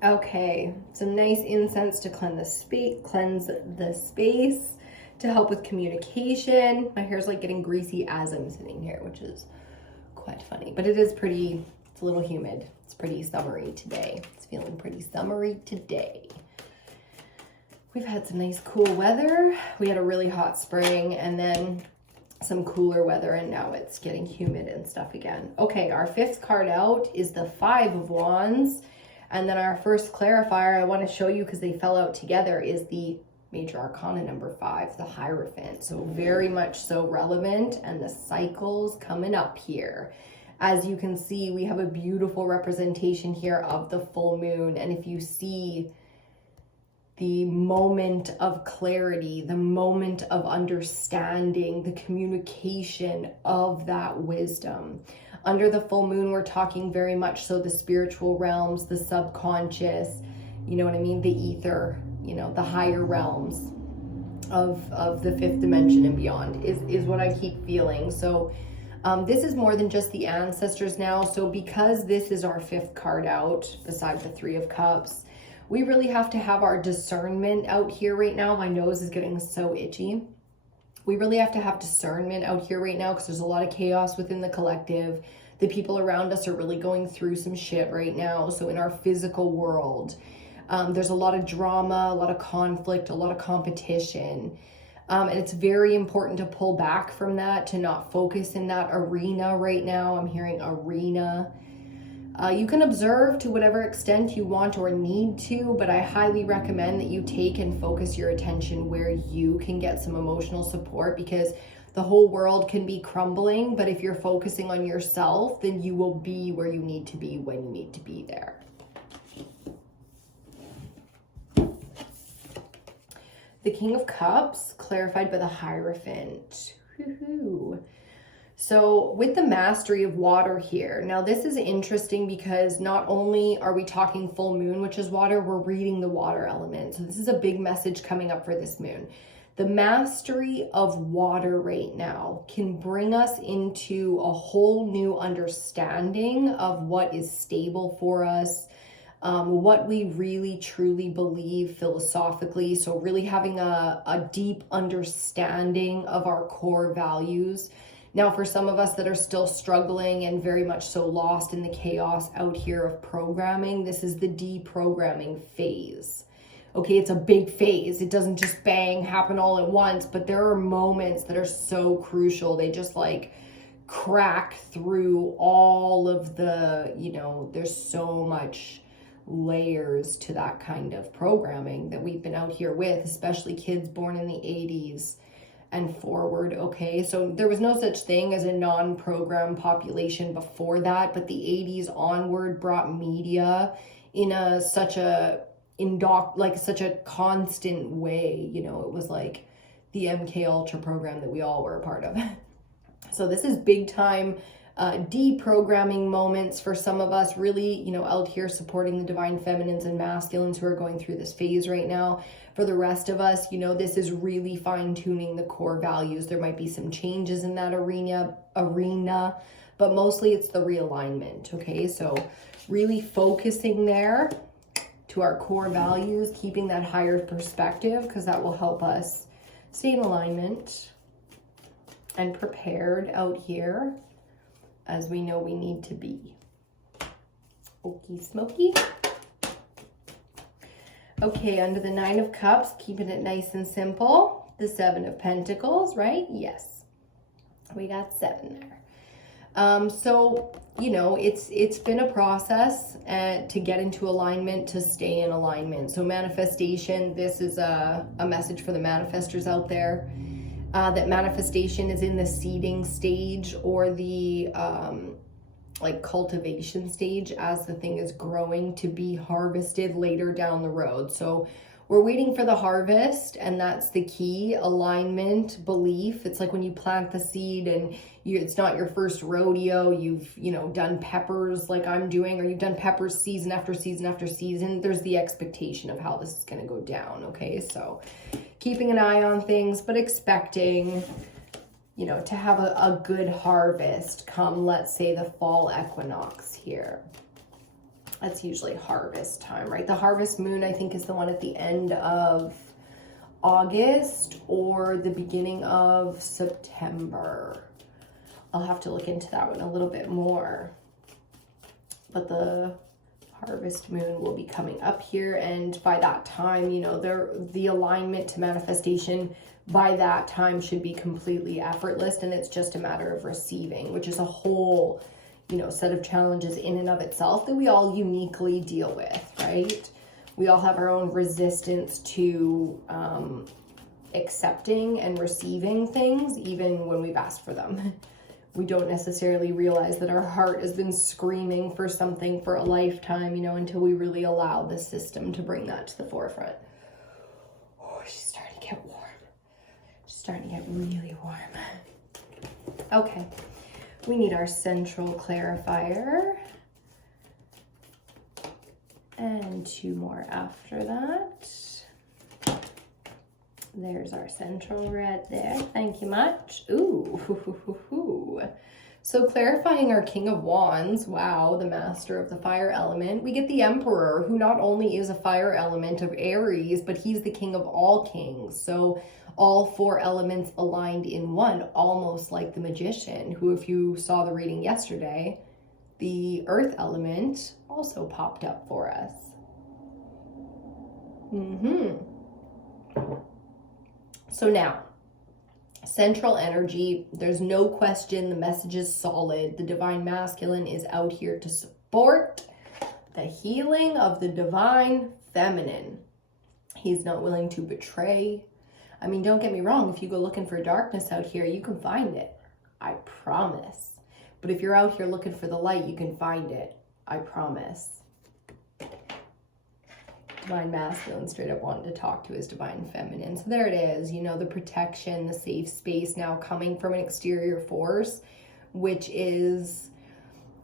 Okay, some nice incense to cleanse the space, to help with communication. My hair's like getting greasy as I'm sitting here, which is quite funny, but it is pretty, it's a little humid. It's pretty summery today. It's feeling pretty summery today. We've had some nice cool weather. We had a really hot spring and then some cooler weather, and now it's getting humid and stuff again. Okay, our 5th card out is the 5 of Wands. And then our first clarifier I want to show you, because they fell out together, is the Major Arcana number 5, the Hierophant. So very much so relevant, and the cycles coming up here. As you can see, we have a beautiful representation here of the full moon. And if you see the moment of clarity, the moment of understanding, the communication of that wisdom. Under the full moon, we're talking very much so the spiritual realms, the subconscious, you know what I mean? The ether, you know, the higher realms of the 5th dimension and beyond is what I keep feeling. So this is more than just the ancestors now. So because this is our 5th card out, besides the 3 of Cups, we really have to have our discernment out here right now. My nose is getting so itchy. We really have to have discernment out here right now because there's a lot of chaos within the collective. The people around us are really going through some shit right now. So in our physical world, there's a lot of drama, a lot of conflict, a lot of competition. And it's very important to pull back from that, to not focus in that arena right now. I'm hearing arena. You can observe to whatever extent you want or need to, but I highly recommend that you take and focus your attention where you can get some emotional support, because the whole world can be crumbling, but if you're focusing on yourself, then you will be where you need to be when you need to be there. The King of Cups, clarified by the Hierophant. Woohoo. So with the mastery of water here, now this is interesting because not only are we talking full moon, which is water, we're reading the water element. So this is a big message coming up for this moon. The mastery of water right now can bring us into a whole new understanding of what is stable for us, what we really truly believe philosophically. So really having a deep understanding of our core values. Now, for some of us that are still struggling and very much so lost in the chaos out here of programming, this is the deprogramming phase. Okay, it's a big phase. It doesn't just bang, happen all at once, but there are moments that are so crucial. They just like crack through all of the, you know, there's so much layers to that kind of programming that we've been out here with, especially kids born in the 80s. And forward, okay? So there was no such thing as a non-programmed population before that, but the 80s onward brought media in such a constant way. You know, it was like the MK Ultra program that we all were a part of. So this is big time deprogramming moments for some of us, really, you know, out here supporting the divine feminines and masculines who are going through this phase right now. For the rest of us, you know, this is really fine-tuning the core values. There might be some changes in that arena, but mostly it's the realignment, okay? So really focusing there to our core values, keeping that higher perspective, because that will help us stay in alignment and prepared out here as we know we need to be. Okie smoky. Okay, under the 9 of Cups, keeping it nice and simple. The 7 of Pentacles, right? Yes. We got 7 there. So, you know, it's been a process to get into alignment, to stay in alignment. So manifestation, this is a message for the manifestors out there. That manifestation is in the seeding stage or the like cultivation stage as the thing is growing to be harvested later down the road. So we're waiting for the harvest, and that's the key. Alignment, belief. It's like when you plant the seed and it's not your first rodeo. You've, you know, done peppers like I'm doing, or you've done peppers season after season after season. There's the expectation of how this is going to go down. Okay, so keeping an eye on things, but expecting, you know, to have a good harvest come, let's say, the fall equinox here. That's usually harvest time, right? The harvest moon, I think, is the one at the end of August or the beginning of September. I'll have to look into that one a little bit more. But the harvest moon will be coming up here, and by that time, you know, the alignment to manifestation by that time should be completely effortless, and it's just a matter of receiving, which is a whole, you know, set of challenges in and of itself that we all uniquely deal with, right? We all have our own resistance to accepting and receiving things, even when we've asked for them. We don't necessarily realize that our heart has been screaming for something for a lifetime, you know, until we really allow the system to bring that to the forefront. Oh, she's starting to get warm. She's starting to get really warm. Okay. We need our central clarifier. And 2 more after that. There's our central right there. Thank you much. Ooh. So clarifying our King of Wands. Wow, the master of the fire element. We get the Emperor, who not only is a fire element of Aries, but he's the king of all kings. So all 4 elements aligned in one, almost like the Magician, who, if you saw the reading yesterday, the earth element also popped up for us. So now, central energy, there's no question, the message is solid. The divine masculine is out here to support the healing of the divine feminine. He's not willing to betray. I mean, don't get me wrong, if you go looking for darkness out here, you can find it. I promise. But if you're out here looking for the light, you can find it. I promise. Divine masculine straight up wanted to talk to his divine feminine. So there it is, you know, the protection, the safe space now coming from an exterior force, which is,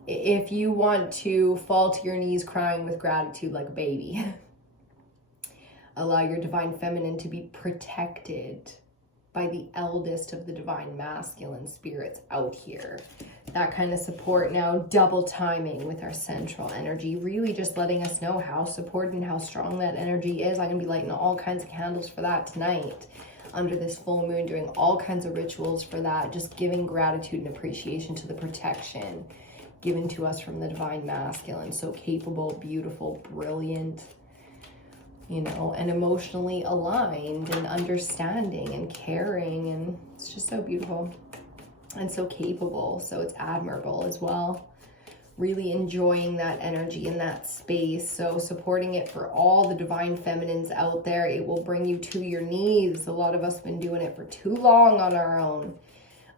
if you want to fall to your knees crying with gratitude like a baby, allow your divine feminine to be protected by the eldest of the divine masculine spirits out here. That kind of support now, double timing with our central energy, really just letting us know how supported and how strong that energy is. I'm going to be lighting all kinds of candles for that tonight under this full moon, doing all kinds of rituals for that, just giving gratitude and appreciation to the protection given to us from the divine masculine. So capable, beautiful, brilliant, you know, and emotionally aligned and understanding and caring, and it's just so beautiful and so capable. So it's admirable as well. Really enjoying that energy in that space. So supporting it for all the divine feminines out there. It will bring you to your knees. A lot of us have been doing it for too long on our own,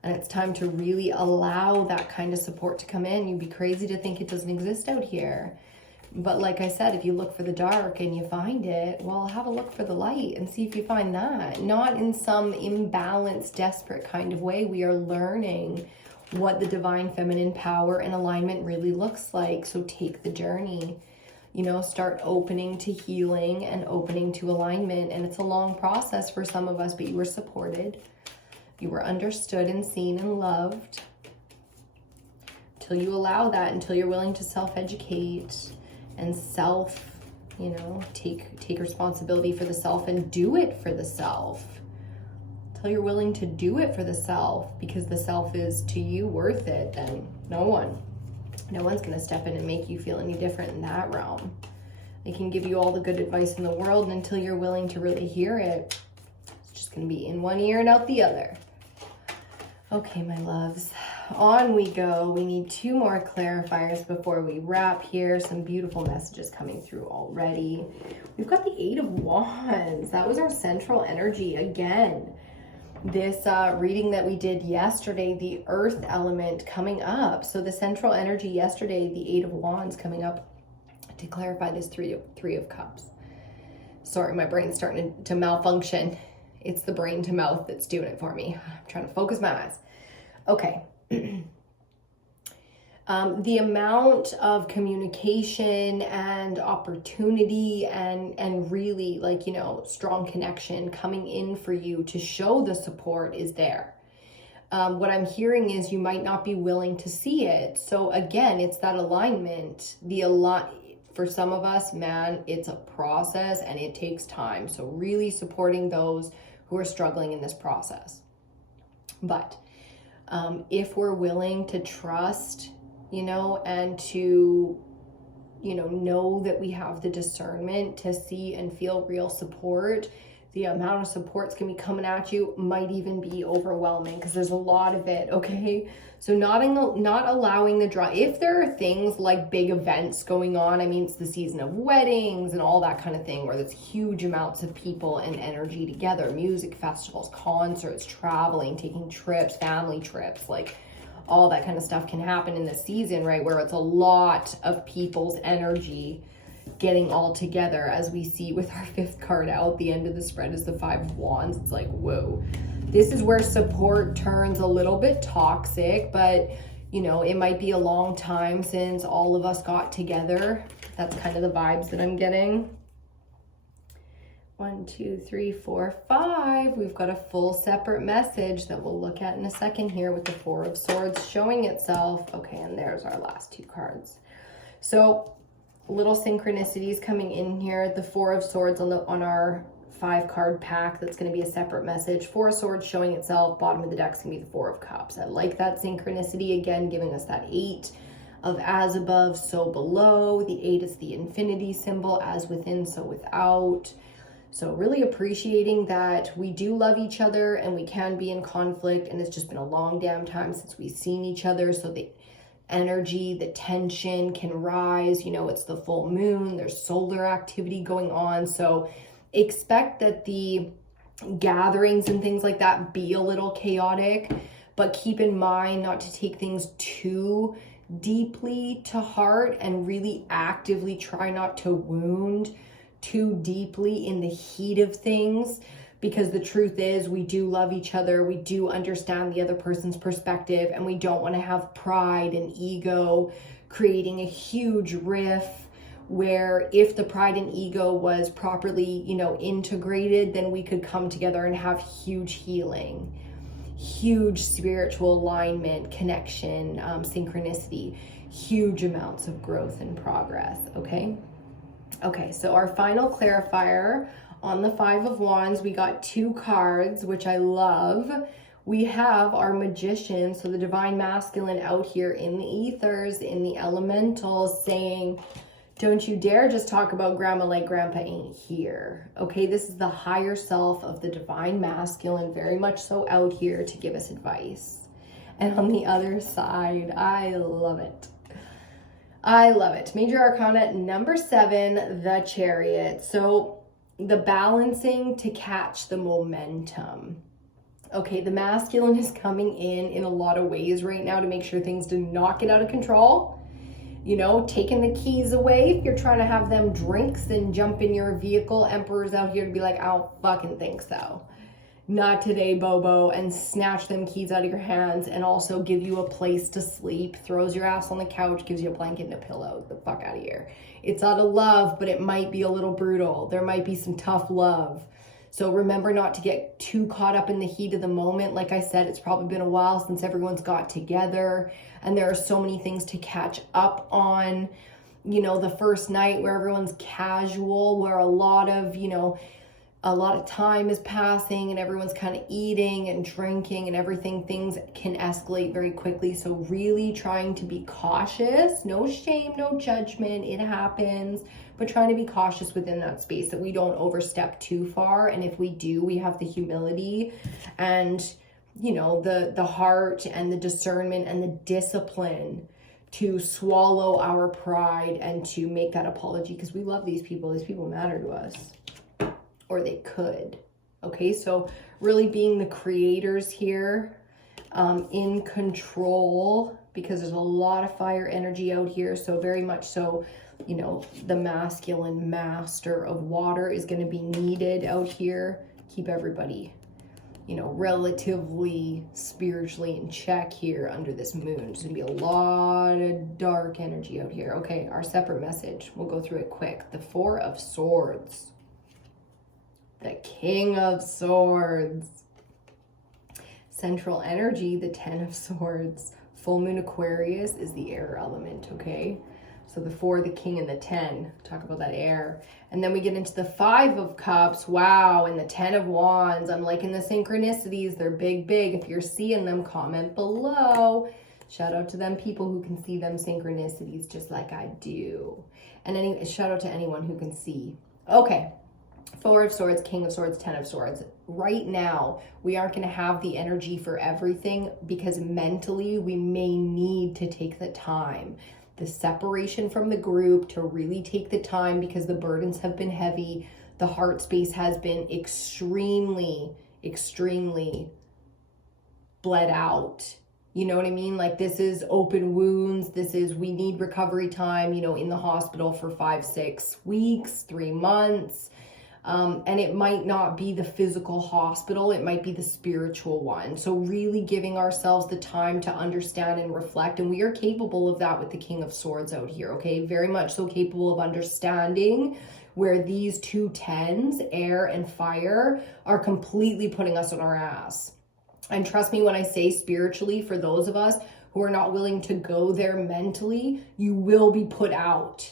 and it's time to really allow that kind of support to come in. You'd be crazy to think it doesn't exist out here. But like I said, if you look for the dark and you find it, well, have a look for the light and see if you find that. Not in some imbalanced, desperate kind of way. We are learning what the divine feminine power and alignment really looks like. So take the journey, you know, start opening to healing and opening to alignment. And it's a long process for some of us, but you were supported. You were understood and seen and loved. Until you allow that, until you're willing to self-educate and you know, take responsibility for the self and do it for the self. Until you're willing to do it for the self, because the self is to you worth it, then no one's going to step in and make you feel any different in that realm. They can give you all the good advice in the world, and until you're willing to really hear it, it's just going to be in one ear and out the other. Okay, my loves, on we go. We need 2 more clarifiers before we wrap here. Some beautiful messages coming through already. We've got the 8 of Wands. That was our central energy again. This reading that we did yesterday, the earth element coming up. So the central energy yesterday, the 8 of Wands coming up to clarify this three of Cups. Sorry, my brain's starting to malfunction. It's the brain to mouth that's doing it for me. I'm trying to focus my eyes. Okay. The amount of communication and opportunity and really, like, you know, strong connection coming in for you to show the support is there. What I'm hearing is you might not be willing to see it. So again, it's that alignment. For some of us, man, it's a process and it takes time. So really supporting those who are struggling in this process. But if we're willing to trust, you know, and to, you know that we have the discernment to see and feel real support, the amount of support's gonna be coming at you might even be overwhelming because there's a lot of it, okay? So not allowing the draw. If there are things like big events going on, I mean, it's the season of weddings and all that kind of thing where there's huge amounts of people and energy together, music festivals, concerts, traveling, taking trips, family trips, like all that kind of stuff can happen in this season, right? Where it's a lot of people's energy getting all together, as we see with our 5th card out. The end of the spread is the 5 of Wands. It's like, whoa. This is where support turns a little bit toxic, but you know, it might be a long time since all of us got together. That's kind of the vibes that I'm getting. 1, 2, 3, 4, 5. We've got a full separate message that we'll look at in a second here with the 4 of Swords showing itself. Okay, and there's our last 2 cards. So little synchronicities coming in here. The 4 of Swords on our 5 card pack, that's going to be a separate message. 4 of Swords showing itself. Bottom of the deck's going to be the 4 of Cups. I like that synchronicity, again, giving us that 8 of as above, so below. The 8 is the infinity symbol, as within, so without. So really appreciating that we do love each other and we can be in conflict, and it's just been a long damn time since we've seen each other. So the energy, the tension can rise. You know, it's the full moon, there's solar activity going on. So expect that the gatherings and things like that be a little chaotic, but keep in mind not to take things too deeply to heart and really actively try not to wound too deeply in the heat of things, because the truth is we do love each other, we do understand the other person's perspective, and we don't want to have pride and ego creating a huge rift where if the pride and ego was properly, you know, integrated, then we could come together and have huge healing, huge spiritual alignment, connection, synchronicity, huge amounts of growth and progress, okay? Okay, so our final clarifier on the 5 of Wands, we got 2 cards, which I love. We have our Magician, so the divine masculine out here in the ethers, in the elementals, saying, don't you dare just talk about grandma like grandpa ain't here. Okay, this is the higher self of the divine masculine, very much so out here to give us advice. And on the other side, I love it. I love it. Major Arcana number 7, the Chariot. So the balancing to catch the momentum. Okay, the masculine is coming in a lot of ways right now to make sure things do not get out of control. You know, taking the keys away if you're trying to have them drinks and jump in your vehicle. Emperor's out here to be like, I don't fucking think so. not today, Bobo, and snatch them keys out of your hands, and also give you a place to sleep, throws your ass on the couch, gives you a blanket and a pillow. The fuck out of here. It's out of love, but it might be a little brutal. There might be some tough love. So remember not to get too caught up in the heat of the moment. Like I said, it's probably been a while since everyone's got together, and there are so many things to catch up on. You know, the first night where everyone's casual, where a lot of time is passing and everyone's kind of eating and drinking and everything, things can escalate very quickly. So really trying to be cautious, no shame, no judgment, it happens, but trying to be cautious within that space that we don't overstep too far. And if we do, we have the humility and, the heart and the discernment and the discipline to swallow our pride and to make that apology, because we love these people. These people matter to us. Or they could. Okay, so really being the creators here, in control, because there's a lot of fire energy out here. So very much so, the masculine master of water is going to be needed out here. Keep everybody, relatively spiritually in check here under this moon. There's going to be a lot of dark energy out here. Okay, our separate message. We'll go through it quick. The Four of Swords. The King of Swords. Central energy, the Ten of Swords. Full moon Aquarius is the air element, okay? So the 4, the King, and the 10. Talk about that air. And then we get into the 5 of Cups. Wow, and the 10 of Wands. I'm liking the synchronicities. They're big, big. If you're seeing them, comment below. Shout out to them people who can see them synchronicities just like I do. And shout out to anyone who can see. Okay. 4 of Swords, King of Swords, 10 of Swords. Right now, we aren't going to have the energy for everything because mentally we may need to take the time. The separation from the group to really take the time because the burdens have been heavy. The heart space has been extremely, extremely bled out. You know what I mean? Like, this is open wounds. This is, we need recovery time, in the hospital for 5-6 weeks, 3 months. And it might not be the physical hospital, it might be the spiritual one. So really giving ourselves the time to understand and reflect. And we are capable of that with the King of Swords out here, okay? Very much so capable of understanding where these 2 tens, air and fire, are completely putting us on our ass. And trust me when I say spiritually, for those of us who are not willing to go there mentally, you will be put out.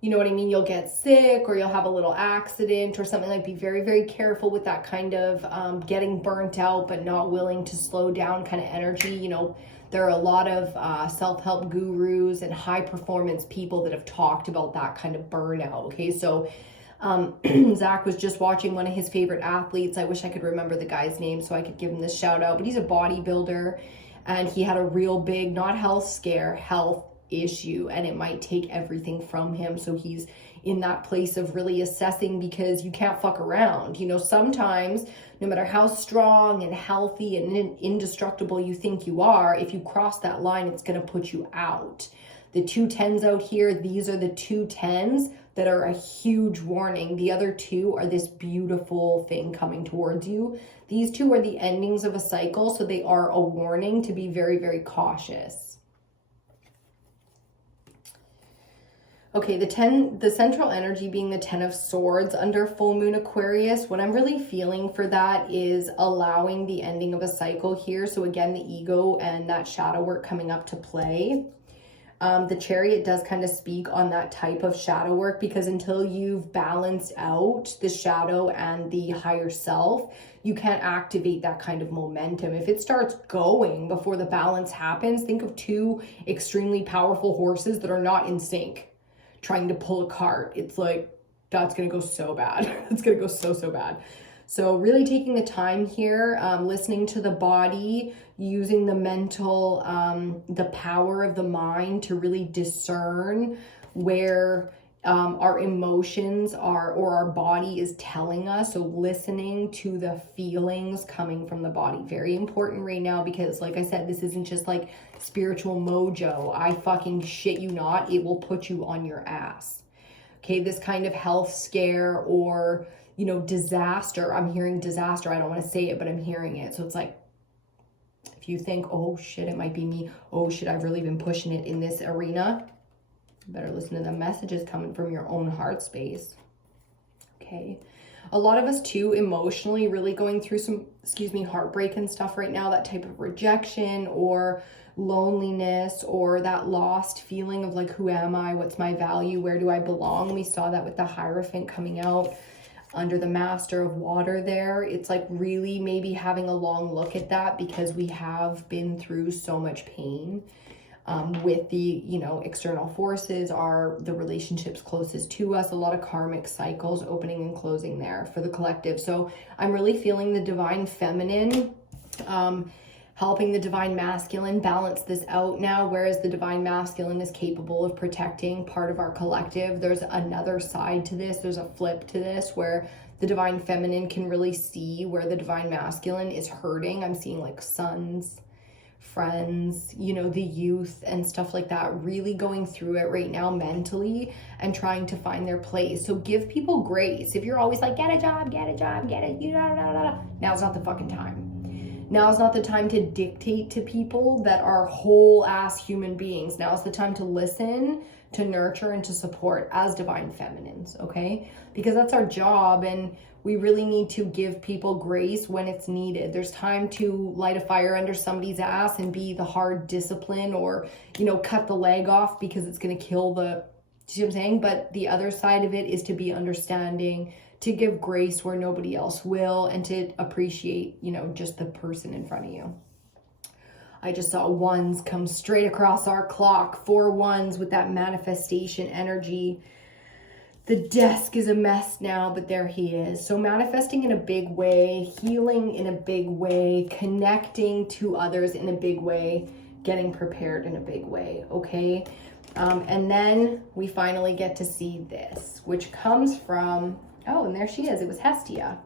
You know what I mean? You'll get sick or you'll have a little accident or something. Like, be very, very careful with that kind of getting burnt out but not willing to slow down kind of energy. There are a lot of self-help gurus and high performance people that have talked about that kind of burnout. Okay, so Zach was just watching one of his favorite athletes. I wish I could remember the guy's name so I could give him this shout out, but he's a bodybuilder and he had a real big, not health scare, health issue, and it might take everything from him. So he's in that place of really assessing, because you can't fuck around. Sometimes no matter how strong and healthy and indestructible you think you are, if you cross that line, it's going to put you out. The 2 tens out here, these are the 2 tens that are a huge warning. The other 2 are this beautiful thing coming towards you. These 2 are the endings of a cycle, so they are a warning to be very, very cautious. Okay, the central energy being the 10 of Swords under full moon Aquarius. What I'm really feeling for that is allowing the ending of a cycle here. So again, the ego and that shadow work coming up to play. The Chariot does kind of speak on that type of shadow work, because until you've balanced out the shadow and the higher self, you can't activate that kind of momentum. If it starts going before the balance happens, think of 2 extremely powerful horses that are not in sync trying to pull a cart. It's like, that's going to go so bad. It's going to go so bad. So really taking the time here, listening to the body, using the mental, the power of the mind to really discern where our emotions are, or our body is telling us. So listening to the feelings coming from the body. Very important right now, because like I said, this isn't just like spiritual mojo. I fucking shit you not, it will put you on your ass. Okay, this kind of health scare or you know, disaster. I'm hearing disaster. I don't want to say it, but I'm hearing it. So it's like, if you think, oh shit, it might be me. Oh shit, I've really been pushing it in this arena. You better listen to the messages coming from your own heart space. Okay. A lot of us too, emotionally, really going through some, heartbreak and stuff right now, that type of rejection or loneliness or that lost feeling of like, who am I? What's my value? Where do I belong? We saw that with the Hierophant coming out under the Master of Water there. It's like really maybe having a long look at that, because we have been through so much pain. With the, you know, external forces are the relationships closest to us, a lot of karmic cycles opening and closing there for the collective. So I'm really feeling the divine feminine, helping the divine masculine balance this out now, whereas the divine masculine is capable of protecting part of our collective. There's another side to this. There's a flip to this where the divine feminine can really see where the divine masculine is hurting. I'm seeing like sons, friends, you know, the youth and stuff like that, really going through it right now mentally and trying to find their place. So give people grace. If you're always like, get a job, get it, you da. Now's not the fucking time. Now's not the time to dictate to people that are whole ass human beings. Now's the time to listen, to nurture, and to support as divine feminines, okay? Because that's our job, and we really need to give people grace when it's needed. There's time to light a fire under somebody's ass and be the hard discipline, or, you know, cut the leg off because it's going to kill the, you know what I'm saying? But the other side of it is to be understanding, to give grace where nobody else will, and to appreciate, you know, just the person in front of you. I just saw ones come straight across our clock, 4 ones with that manifestation energy. The desk is a mess now, but there he is. So manifesting in a big way, healing in a big way, connecting to others in a big way, getting prepared in a big way, okay? And then we finally get to see this, which comes from, oh, and there she is. It was Hestia.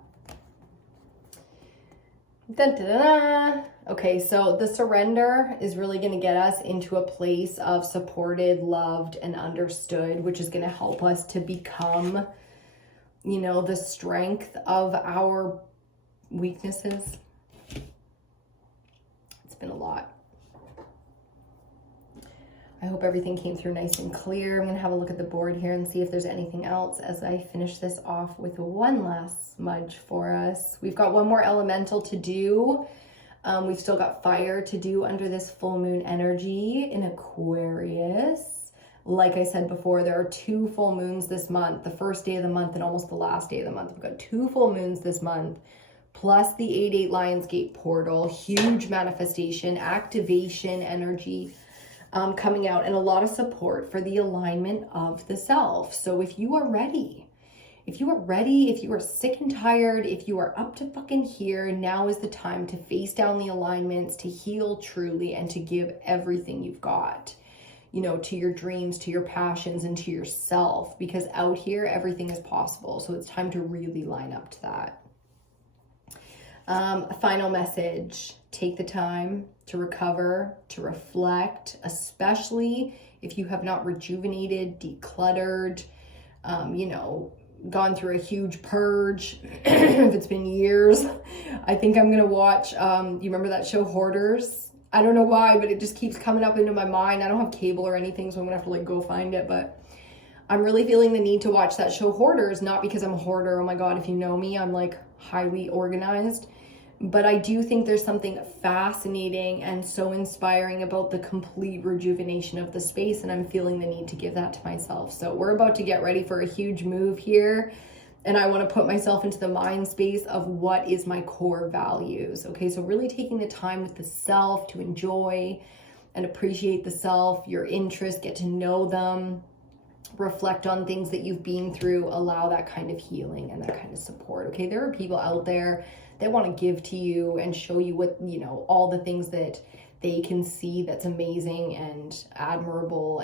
Dun, dun, dun, dun. Okay, so the surrender is really going to get us into a place of supported, loved, and understood, which is going to help us to become, you know, the strength of our weaknesses. It's been a lot. I hope everything came through nice and clear. I'm going to have a look at the board here and see if there's anything else as I finish this off with one last smudge for us. We've got one more elemental to do. We've still got fire to do under this full moon energy in Aquarius. Like I said before, there are 2 full moons this month, the first day of the month and almost the last day of the month. We've got 2 full moons this month, plus the 8/8 Lionsgate portal, huge manifestation, activation energy coming out, and a lot of support for the alignment of the self. So if you are ready, if you are sick and tired, if you are up to fucking here, now is the time to face down the alignments, to heal truly, and to give everything you've got, you know, to your dreams, to your passions, and to yourself, because out here, everything is possible. So it's time to really line up to that. A final message: take the time to recover, to reflect, especially if you have not rejuvenated, decluttered, you know, gone through a huge purge. If it's been years, I think I'm gonna watch, you remember that show Hoarders? I don't know why, but it just keeps coming up into my mind. I don't have cable or anything, so I'm gonna have to like go find it, but I'm really feeling the need to watch that show Hoarders, not because I'm a hoarder. Oh my God, if you know me, I'm like highly organized. But I do think there's something fascinating and so inspiring about the complete rejuvenation of the space, and I'm feeling the need to give that to myself. So we're about to get ready for a huge move here, and I want to put myself into the mind space of what is my core values. Okay, so really taking the time with the self to enjoy and appreciate the self, your interests, get to know them, reflect on things that you've been through, allow that kind of healing and that kind of support. Okay, there are people out there that want to give to you and show you what, you know, all the things that they can see that's amazing and admirable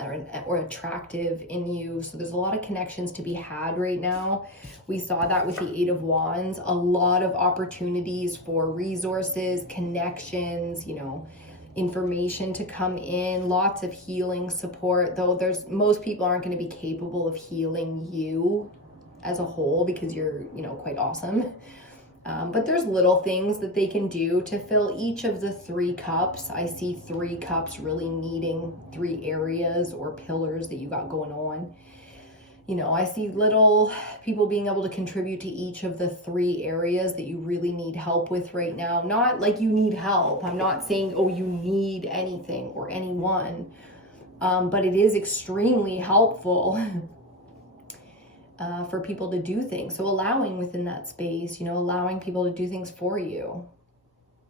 or attractive in you. So there's a lot of connections to be had right now. We saw that with the 8 of Wands, a lot of opportunities for resources, connections, you know, information to come in, lots of healing support, though most people aren't going to be capable of healing you. as a whole because you're, you know, quite awesome. But there's little things that they can do to fill each of the 3 cups. I see 3 cups really needing 3 areas or pillars that you got going on. You know, I see little people being able to contribute to each of the 3 areas that you really need help with right now. Not like you need help. I'm not saying, oh, you need anything or anyone. But it is extremely helpful for people to do things. So allowing within that space, you know, allowing people to do things for you.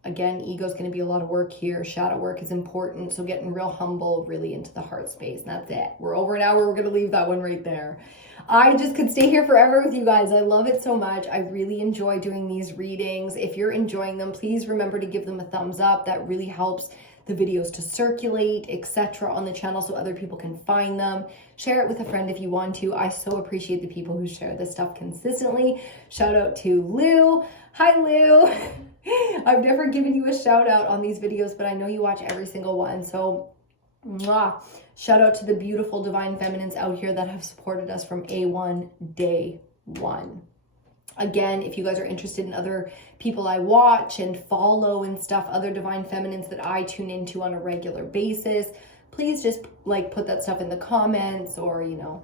Again, ego is going to be a lot of work here. Shadow work is important. So getting real humble, really into the heart space. And that's it. We're over an hour. We're going to leave that one right there. I just could stay here forever with you guys. I love it so much. I really enjoy doing these readings. If you're enjoying them, please remember to give them a thumbs up. That really helps the videos to circulate, etc. on the channel so other people can find them. Share it with a friend if you want to. I so appreciate the people who share this stuff consistently. Shout out to Lou. Hi, Lou. I've never given you a shout out on these videos, but I know you watch every single one. So, mwah. Shout out to the beautiful divine feminines out here that have supported us from A1 day 1. Again, if you guys are interested in other people I watch and follow and stuff, other divine feminines that I tune into on a regular basis, please just like put that stuff in the comments or, you know,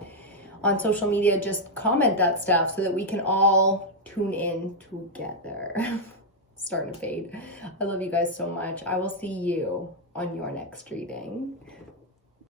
on social media, just comment that stuff so that we can all tune in together. Starting to fade. I love you guys so much. I will see you on your next reading.